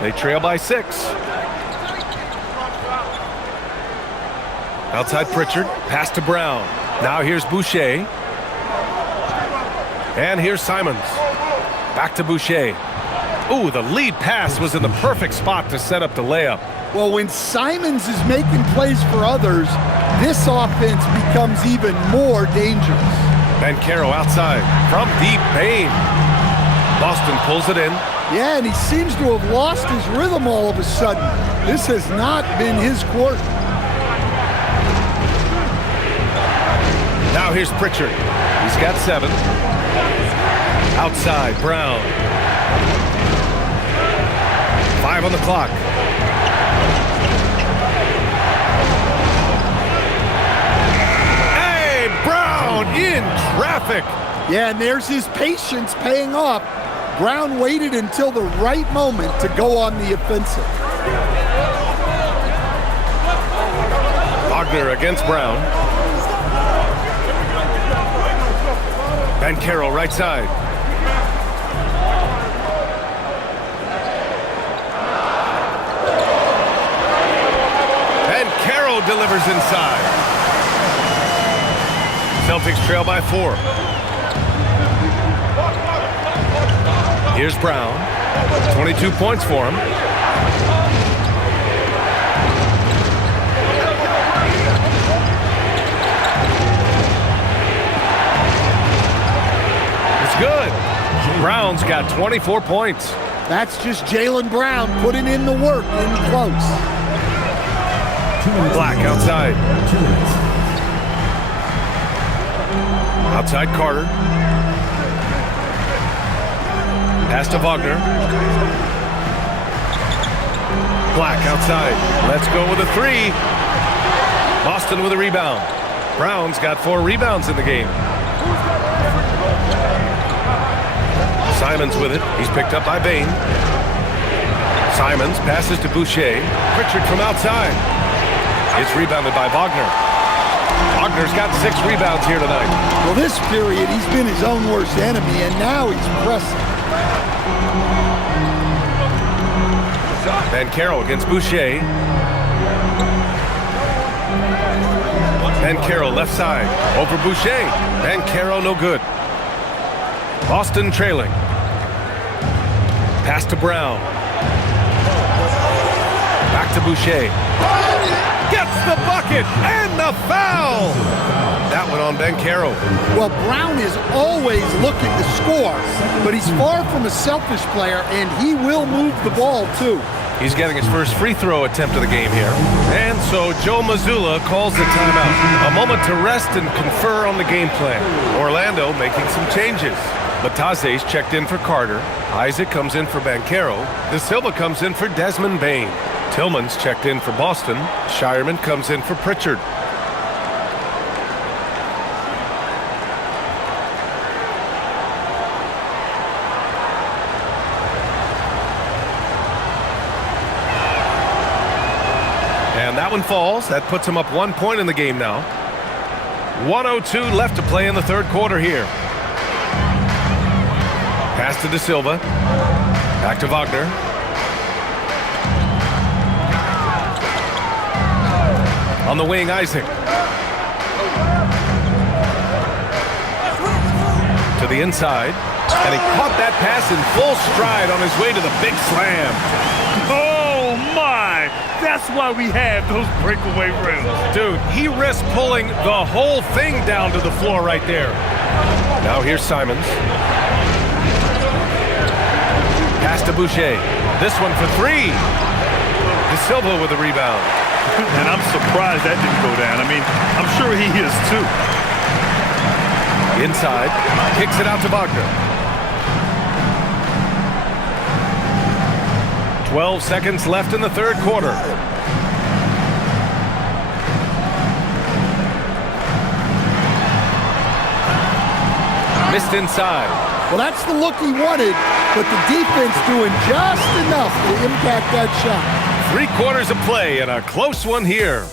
They trail by 6. Outside Pritchard, pass to Brown. Now here's Boucher. And here's Simons. Back to Boucher. Ooh, the lead pass was in the perfect spot to set up the layup. Well, when Simons is making plays for others, this offense becomes even more dangerous. Banchero outside from deep. Payne. Boston pulls it in. Yeah, and he seems to have lost his rhythm all of a sudden. This has not been his court. Now here's Pritchard. He's got 7. Outside, Brown. 5 on the clock. Hey, Brown in traffic. Yeah, and there's his patience paying off. Brown waited until the right moment to go on the offensive. Wagner against Brown. Banchero right side. delivers inside. Celtics trail by 4. Here's Brown. 22 points for him. It's good. Brown's got 24 points. That's just Jaylen Brown putting in the work in close. Black outside. Outside Carter. Pass to Wagner. Black outside. Let's go with a 3. Boston with a rebound. Brown's got 4 rebounds in the game. Simons with it. He's picked up by Bain. Simons passes to Boucher. Pritchard from outside. It's rebounded by Wagner. Wagner's got 6 rebounds here tonight. Well, this period, he's been his own worst enemy, and now he's pressing. Banchero against Boucher. Banchero left side. Over Boucher. Banchero no good. Boston trailing. Pass to Brown. Back to Boucher. Gets the bucket and the foul. That one on Banchero. Well, Brown is always looking to score, but he's far from a selfish player, and he will move the ball, too. He's getting his first free throw attempt of the game here. And so Joe Mazzulla calls the timeout. A moment to rest and confer on the game plan. Orlando making some changes. Bataze's checked in for Carter. Isaac comes in for Banchero. De Silva comes in for Desmond Bain. Tillman's checked in for Boston. Shireman comes in for Pritchard. And that one falls. That puts him up 1 point in the game now. 1:02 left to play in the third quarter here. Pass to De Silva. Back to Wagner. On the wing, Isaac. To the inside. And he caught that pass in full stride on his way to the big slam. Oh, my! That's why we have those breakaway rims. Dude, he risked pulling the whole thing down to the floor right there. Now here's Simons. Pass to Boucher. This one for 3. De Silva with a rebound. And I'm surprised that didn't go down. I mean, I'm sure he is too. Inside. Kicks it out to Wagner. 12 seconds left in the third quarter. Missed inside. Well, that's the look he wanted, but the defense doing just enough to impact that shot. 3 quarters of play and a close one here.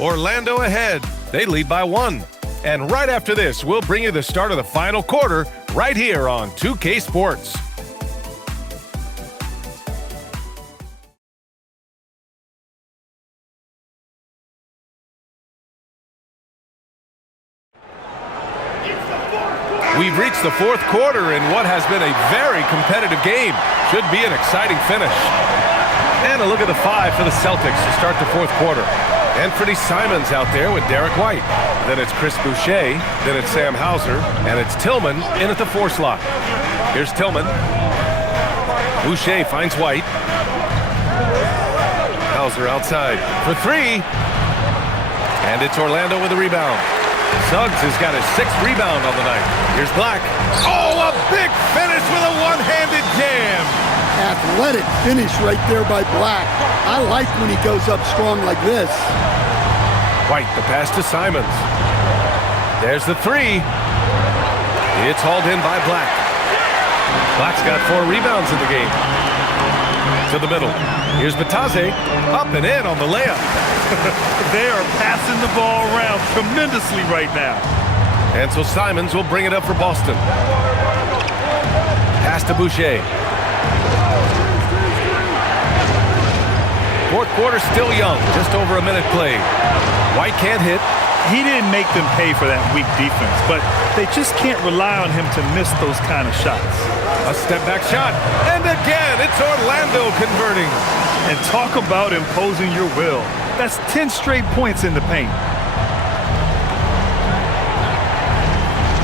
Orlando ahead. They lead by 1. And right after this, we'll bring you the start of the final quarter right here on 2K Sports. We've reached the fourth quarter in what has been a very competitive game. Should be an exciting finish. And a look at the 5 for the Celtics to start the fourth quarter. Anthony Simons out there with Derek White. Then it's Chris Boucher. Then it's Sam Hauser. And it's Tillman in at the 4 slot. Here's Tillman. Boucher finds White. Hauser outside for 3. And it's Orlando with a rebound. Suggs has got his 6th rebound on the night. Here's Black. Oh, a big finish with a one-handed jam. Athletic finish right there by Black. I like when he goes up strong like this. White, the pass to Simons. There's the 3. It's hauled in by Black. Black's got 4 rebounds in the game. To the middle. Here's Bataze. Up and in on the layup. They are passing the ball around tremendously right now. And so Simons will bring it up for Boston. Pass to Boucher. Fourth quarter still young, just over a minute played. White can't hit. He didn't make them pay for that weak defense, but they just can't rely on him to miss those kind of shots. A step-back shot. And again, it's Orlando converting. And talk about imposing your will. That's 10 straight points in the paint.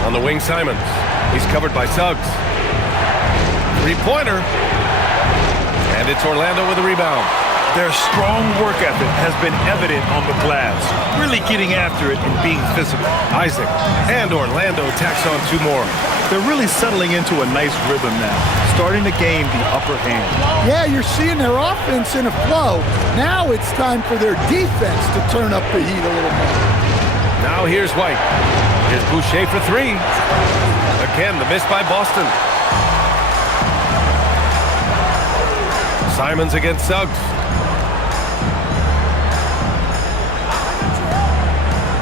On the wing, Simons. He's covered by Suggs. Three-pointer. And it's Orlando with a rebound. Their strong work ethic has been evident on the glass, really getting after it and being physical. Isaac and Orlando tacks on 2 more. They're really settling into a nice rhythm now, starting to gain the upper hand. Yeah, you're seeing their offense in a flow. Now it's time for their defense to turn up the heat a little more. Now here's White. Here's Boucher for 3. Again, the miss by Boston. Simons against Suggs.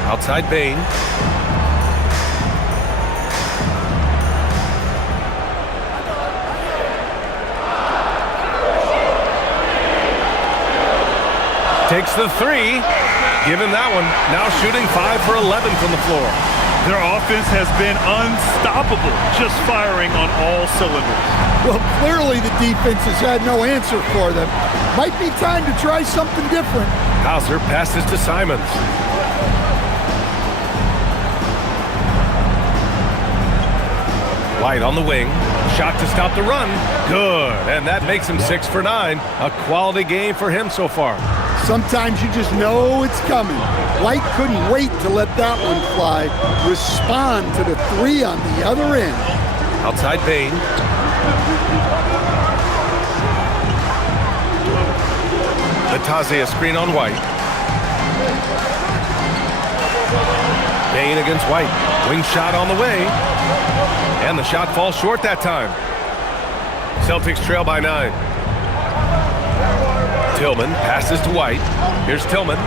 Outside Bain. Takes the 3. Give him that one. Now shooting 5 for 11 from the floor. Their offense has been unstoppable, just firing on all cylinders. Well, clearly the defense has had no answer for them. Might be time to try something different. Hauser passes to Simons. White on the wing. Shot to stop the run. Good. And that makes him 6 for 9. A quality game for him so far. Sometimes you just know it's coming. White couldn't wait to let that one fly. Respond to the 3 on the other end. Outside Bain. Batase a screen on White. Bain against White. Wing shot on the way. And the shot falls short that time. Celtics trail by 9. Tillman passes to White. Here's Tillman.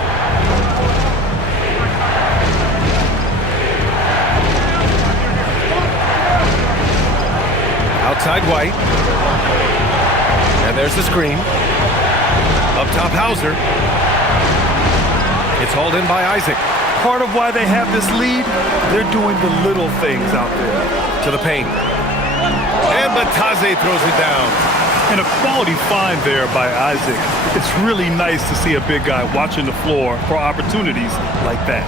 Outside White. And there's the screen. Up top Hauser. It's hauled in by Isaac. Part of why they have this lead, they're doing the little things out there. To the paint. And Batase throws it down. And a quality find there by Isaac. It's really nice to see a big guy watching the floor for opportunities like that.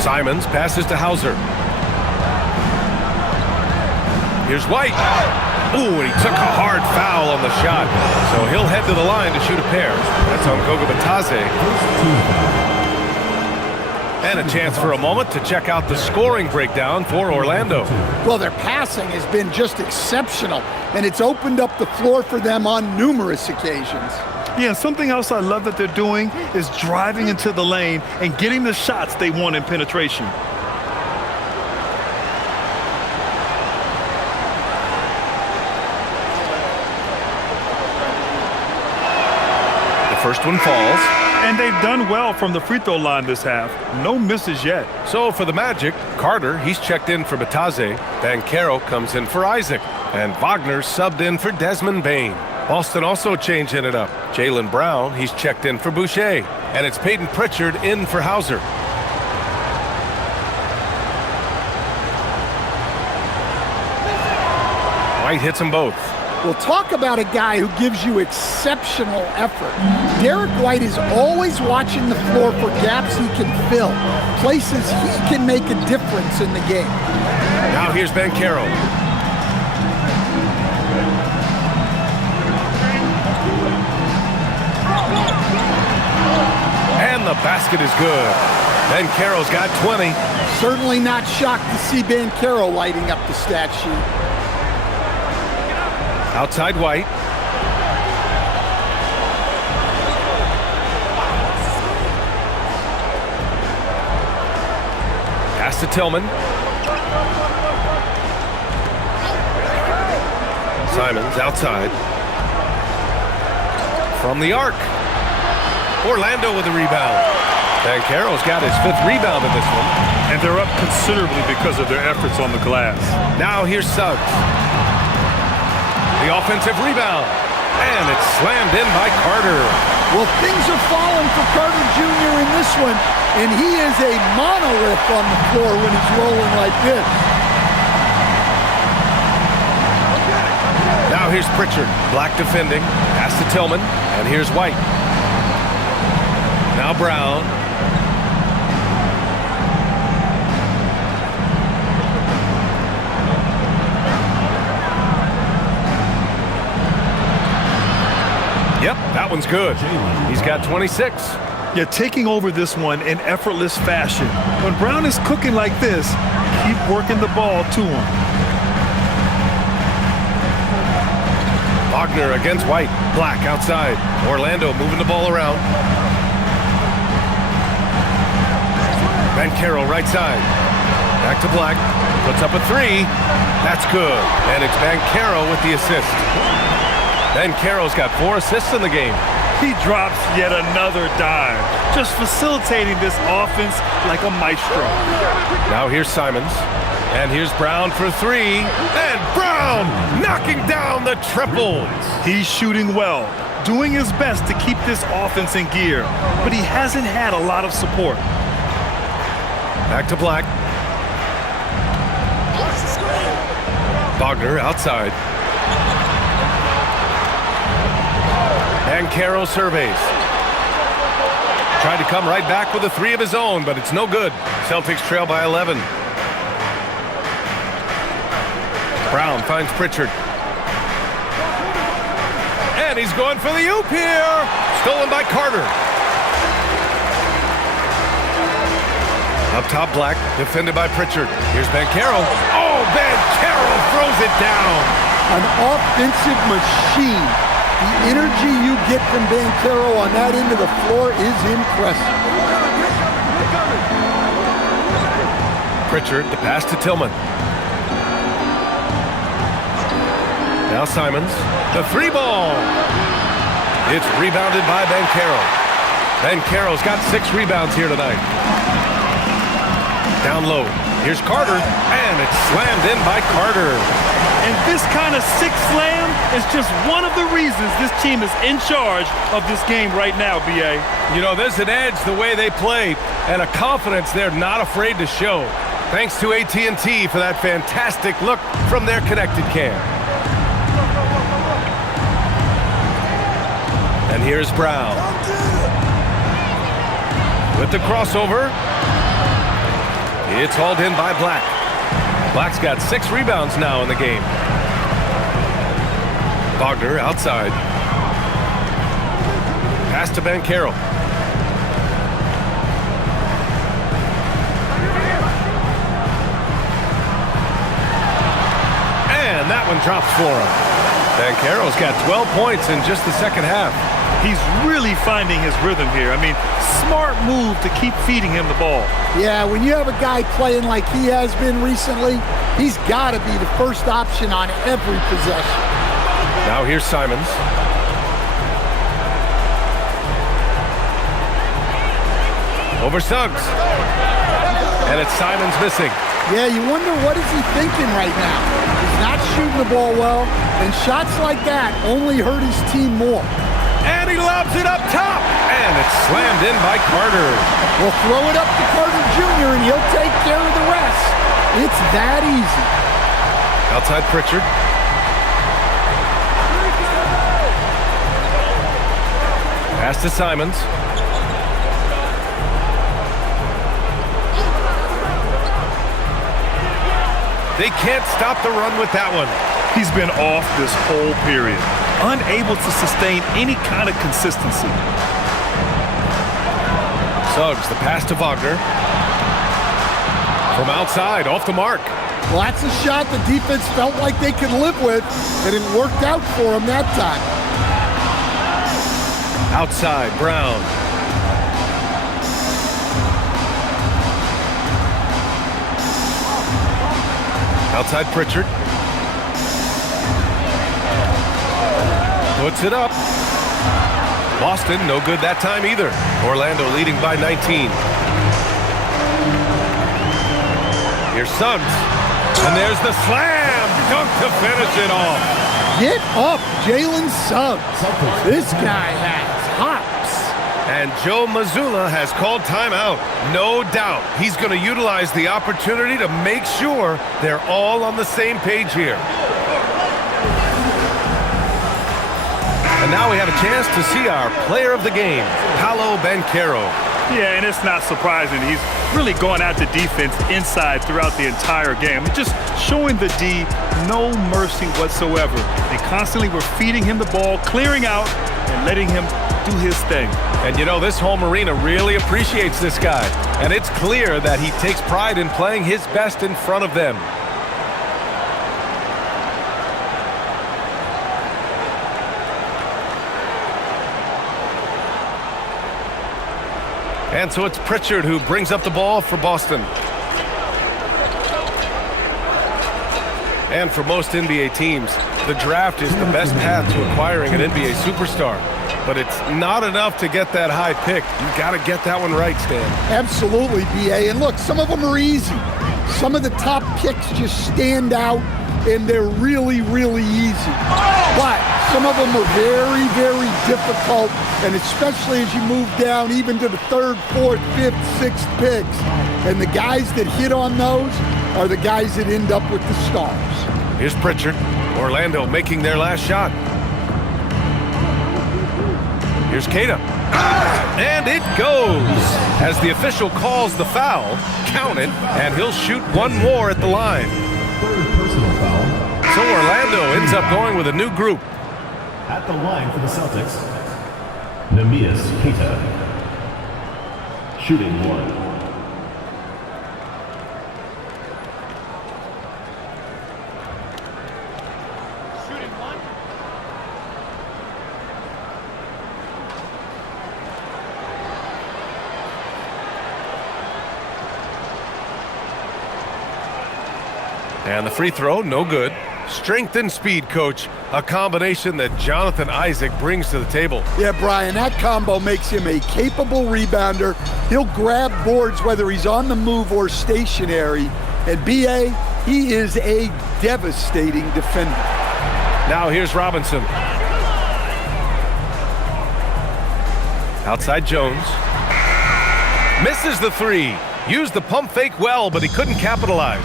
Simons passes to Hauser. Here's White. Ooh, and he took a hard foul on the shot. So he'll head to the line to shoot a pair. That's on Goga Batase. And a chance for a moment to check out the scoring breakdown for Orlando. Well, their passing has been just exceptional, and it's opened up the floor for them on numerous occasions. Yeah, something else I love that they're doing is driving into the lane and getting the shots they want in penetration. The first one falls. And they've done well from the free throw line this half. No misses yet. So for the Magic, Carter, he's checked in for Batase. Banchero comes in for Isaac. And Wagner subbed in for Desmond Bain. Boston also changing it up. Jaylen Brown, he's checked in for Boucher. And it's Peyton Pritchard in for Hauser. White hits them both. Well, talk about a guy who gives you exceptional effort. Derek White is always watching the floor for gaps he can fill, places he can make a difference in the game. Now here's Banchero. And the basket is good. Banchero's got 20. Certainly not shocked to see Banchero lighting up the stat sheet. Outside White. Pass to Tillman. Simons outside. From the arc. Orlando with the rebound. Banchero's got his 5th rebound in this one. And they're up considerably because of their efforts on the glass. Now here's Suggs. The offensive rebound. And it's slammed in by Carter. Well, things are falling for Carter Jr. in this one, and he is a monolith on the floor when he's rolling like this. Now here's Pritchard. Black defending. Pass to Tillman. And here's White. Now Brown. Yep, that one's good. He's got 26. Yeah, taking over this one in effortless fashion. When Brown is cooking like this, keep working the ball to him. Wagner against White. Black outside. Orlando moving the ball around. Banchero right side. Back to Black. Puts up a three. That's good. And it's Banchero with the assist. Banchero's got 4 assists in the game. He drops yet another dime, just facilitating this offense like a maestro. Now here's Simons. And here's Brown for 3. And Brown knocking down the triple. He's shooting well, doing his best to keep this offense in gear, but he hasn't had a lot of support. Back to Black. Wagner outside. Banchero surveys. Tried to come right back with a 3 of his own, but it's no good. Celtics trail by 11. Brown finds Pritchard. And he's going for the oop here. Stolen by Carter. Up top, Black, defended by Pritchard. Here's Banchero. Oh, Banchero throws it down. An offensive machine. The energy you get from Banchero on that end of the floor is impressive. Pritchard, the pass to Tillman. Now Simons, the 3 ball. It's rebounded by Banchero. Banchero's got 6 rebounds here tonight. Down low, here's Carter, and it's slammed in by Carter. And this kind of 6 slam is just one of the reasons this team is in charge of this game right now, B.A. You know, there's an edge the way they play and a confidence they're not afraid to show. Thanks to AT&T for that fantastic look from their connected cam. And here's Brown. With the crossover. It's hauled in by Black. Black's got 6 rebounds now in the game. Wagner outside. Pass to Banchero. And that one drops for him. Banchero's got 12 points in just the second half. He's really finding his rhythm here. I mean, smart move to keep feeding him the ball. Yeah, when you have a guy playing like he has been recently, he's got to be the first option on every possession. Now here's Simons. Over Suggs. And it's Simons missing. Yeah, you wonder what is he thinking right now. He's not shooting the ball well, and shots like that only hurt his team more. And he lobs it up top. And it's slammed in by Carter. We'll throw it up to Carter Jr. and he'll take care of the rest. It's that easy. Outside Pritchard. Pass to Simons. They can't stop the run with that one. He's been off this whole period, unable to sustain any kind of consistency. Suggs, the pass to Wagner. From outside, off the mark. Well, that's a shot the defense felt like they could live with, and it worked out for them that time. Outside, Brown. Outside Pritchard. Puts it up. Boston, no good that time either. Orlando leading by 19. Here's Suggs. And there's the slam dunk to finish it off. Get up, Jalen Suggs. This guy has hops. And Joe Mazzulla has called timeout. No doubt he's going to utilize the opportunity to make sure they're all on the same page here. And now we have a chance to see our player of the game, Paolo Banchero. Yeah, and it's not surprising. He's really going at the defense inside throughout the entire game. Just showing the D no mercy whatsoever. They constantly were feeding him the ball, clearing out, and letting him do his thing. And you know, this home arena really appreciates this guy. And it's clear that he takes pride in playing his best in front of them. And so it's Pritchard who brings up the ball for Boston. And for most NBA teams, the draft is the best path to acquiring an NBA superstar. But it's not enough to get that high pick. You got to get that one right, Stan. Absolutely, B.A. And look, some of them are easy. Some of the top picks just stand out, and they're really, really easy. But some of them are very, very difficult, and especially as you move down even to the 3rd, 4th, 5th, 6th picks. And the guys that hit on those are the guys that end up with the stars. Here's Pritchard. Orlando making their last shot. Here's Keita. And it goes. As the official calls the foul, count it, and he'll shoot one more at the line. 3rd personal foul. So Orlando ends up going with a new group. At the line for the Celtics, Neemias Queta. Shooting 1. And the free throw, no good. Strength and speed, coach. A combination that Jonathan Isaac brings to the table. Yeah, Brian, that combo makes him a capable rebounder. He'll grab boards whether he's on the move or stationary. And B.A., he is a devastating defender. Now here's Robinson. Outside Jones. Misses the three. Used the pump fake well, but he couldn't capitalize.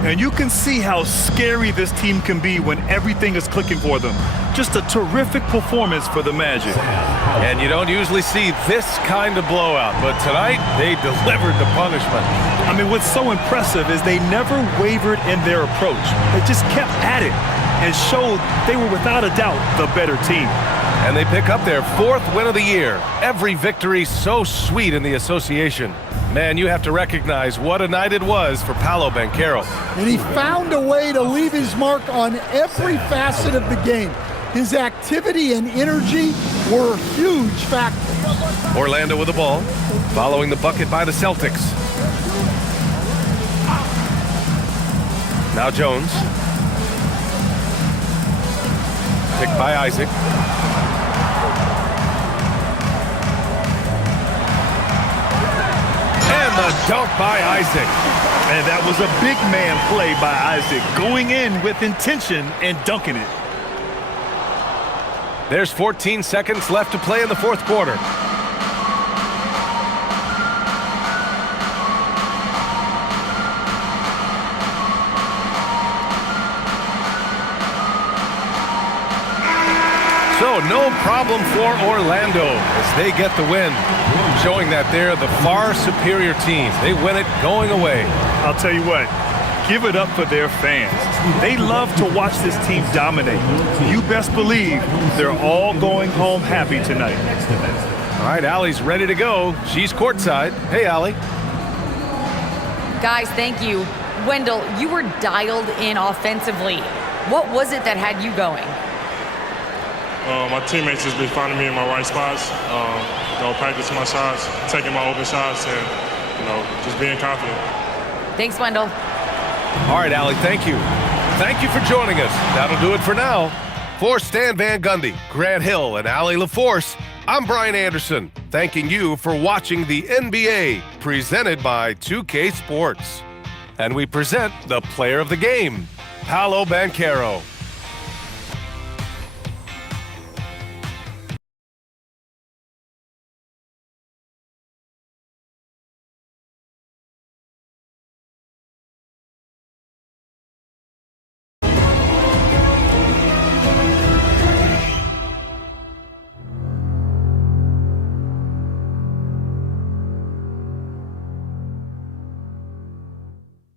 And you can see how scary this team can be when everything is clicking for them. Just a terrific performance for the Magic. And you don't usually see this kind of blowout, but tonight they delivered the punishment. I mean, what's so impressive is they never wavered in their approach. They just kept at it and showed they were without a doubt the better team. And they pick up their 4th win of the year. Every victory so sweet in the association. Man, you have to recognize what a night it was for Paolo Banchero. And he found a way to leave his mark on every facet of the game. His activity and energy were huge factors. Orlando with the ball, following the bucket by the Celtics. Now Jones. Picked by Isaac. The dunk by Isaac. And that was a big man play by Isaac, going in with intention and dunking it. There's 14 seconds left to play in the 4th quarter. So no problem for Orlando as they get the win, showing that they're the far superior team. They win it going away. I'll tell you what, give it up for their fans. They love to watch this team dominate. You best believe they're all going home happy tonight. All right, Allie's ready to go. She's courtside. Hey, Allie. Guys, thank you. Wendell, you were dialed in offensively. What was it that had you going? My teammates just been finding me in my right spots, practicing my shots, taking my open shots, and, just being confident. Thanks, Wendell. All right, Allie, thank you. Thank you for joining us. That'll do it for now. For Stan Van Gundy, Grant Hill, and Allie LaForce, I'm Brian Anderson, thanking you for watching the NBA, presented by 2K Sports. And we present the player of the game, Paolo Banchero.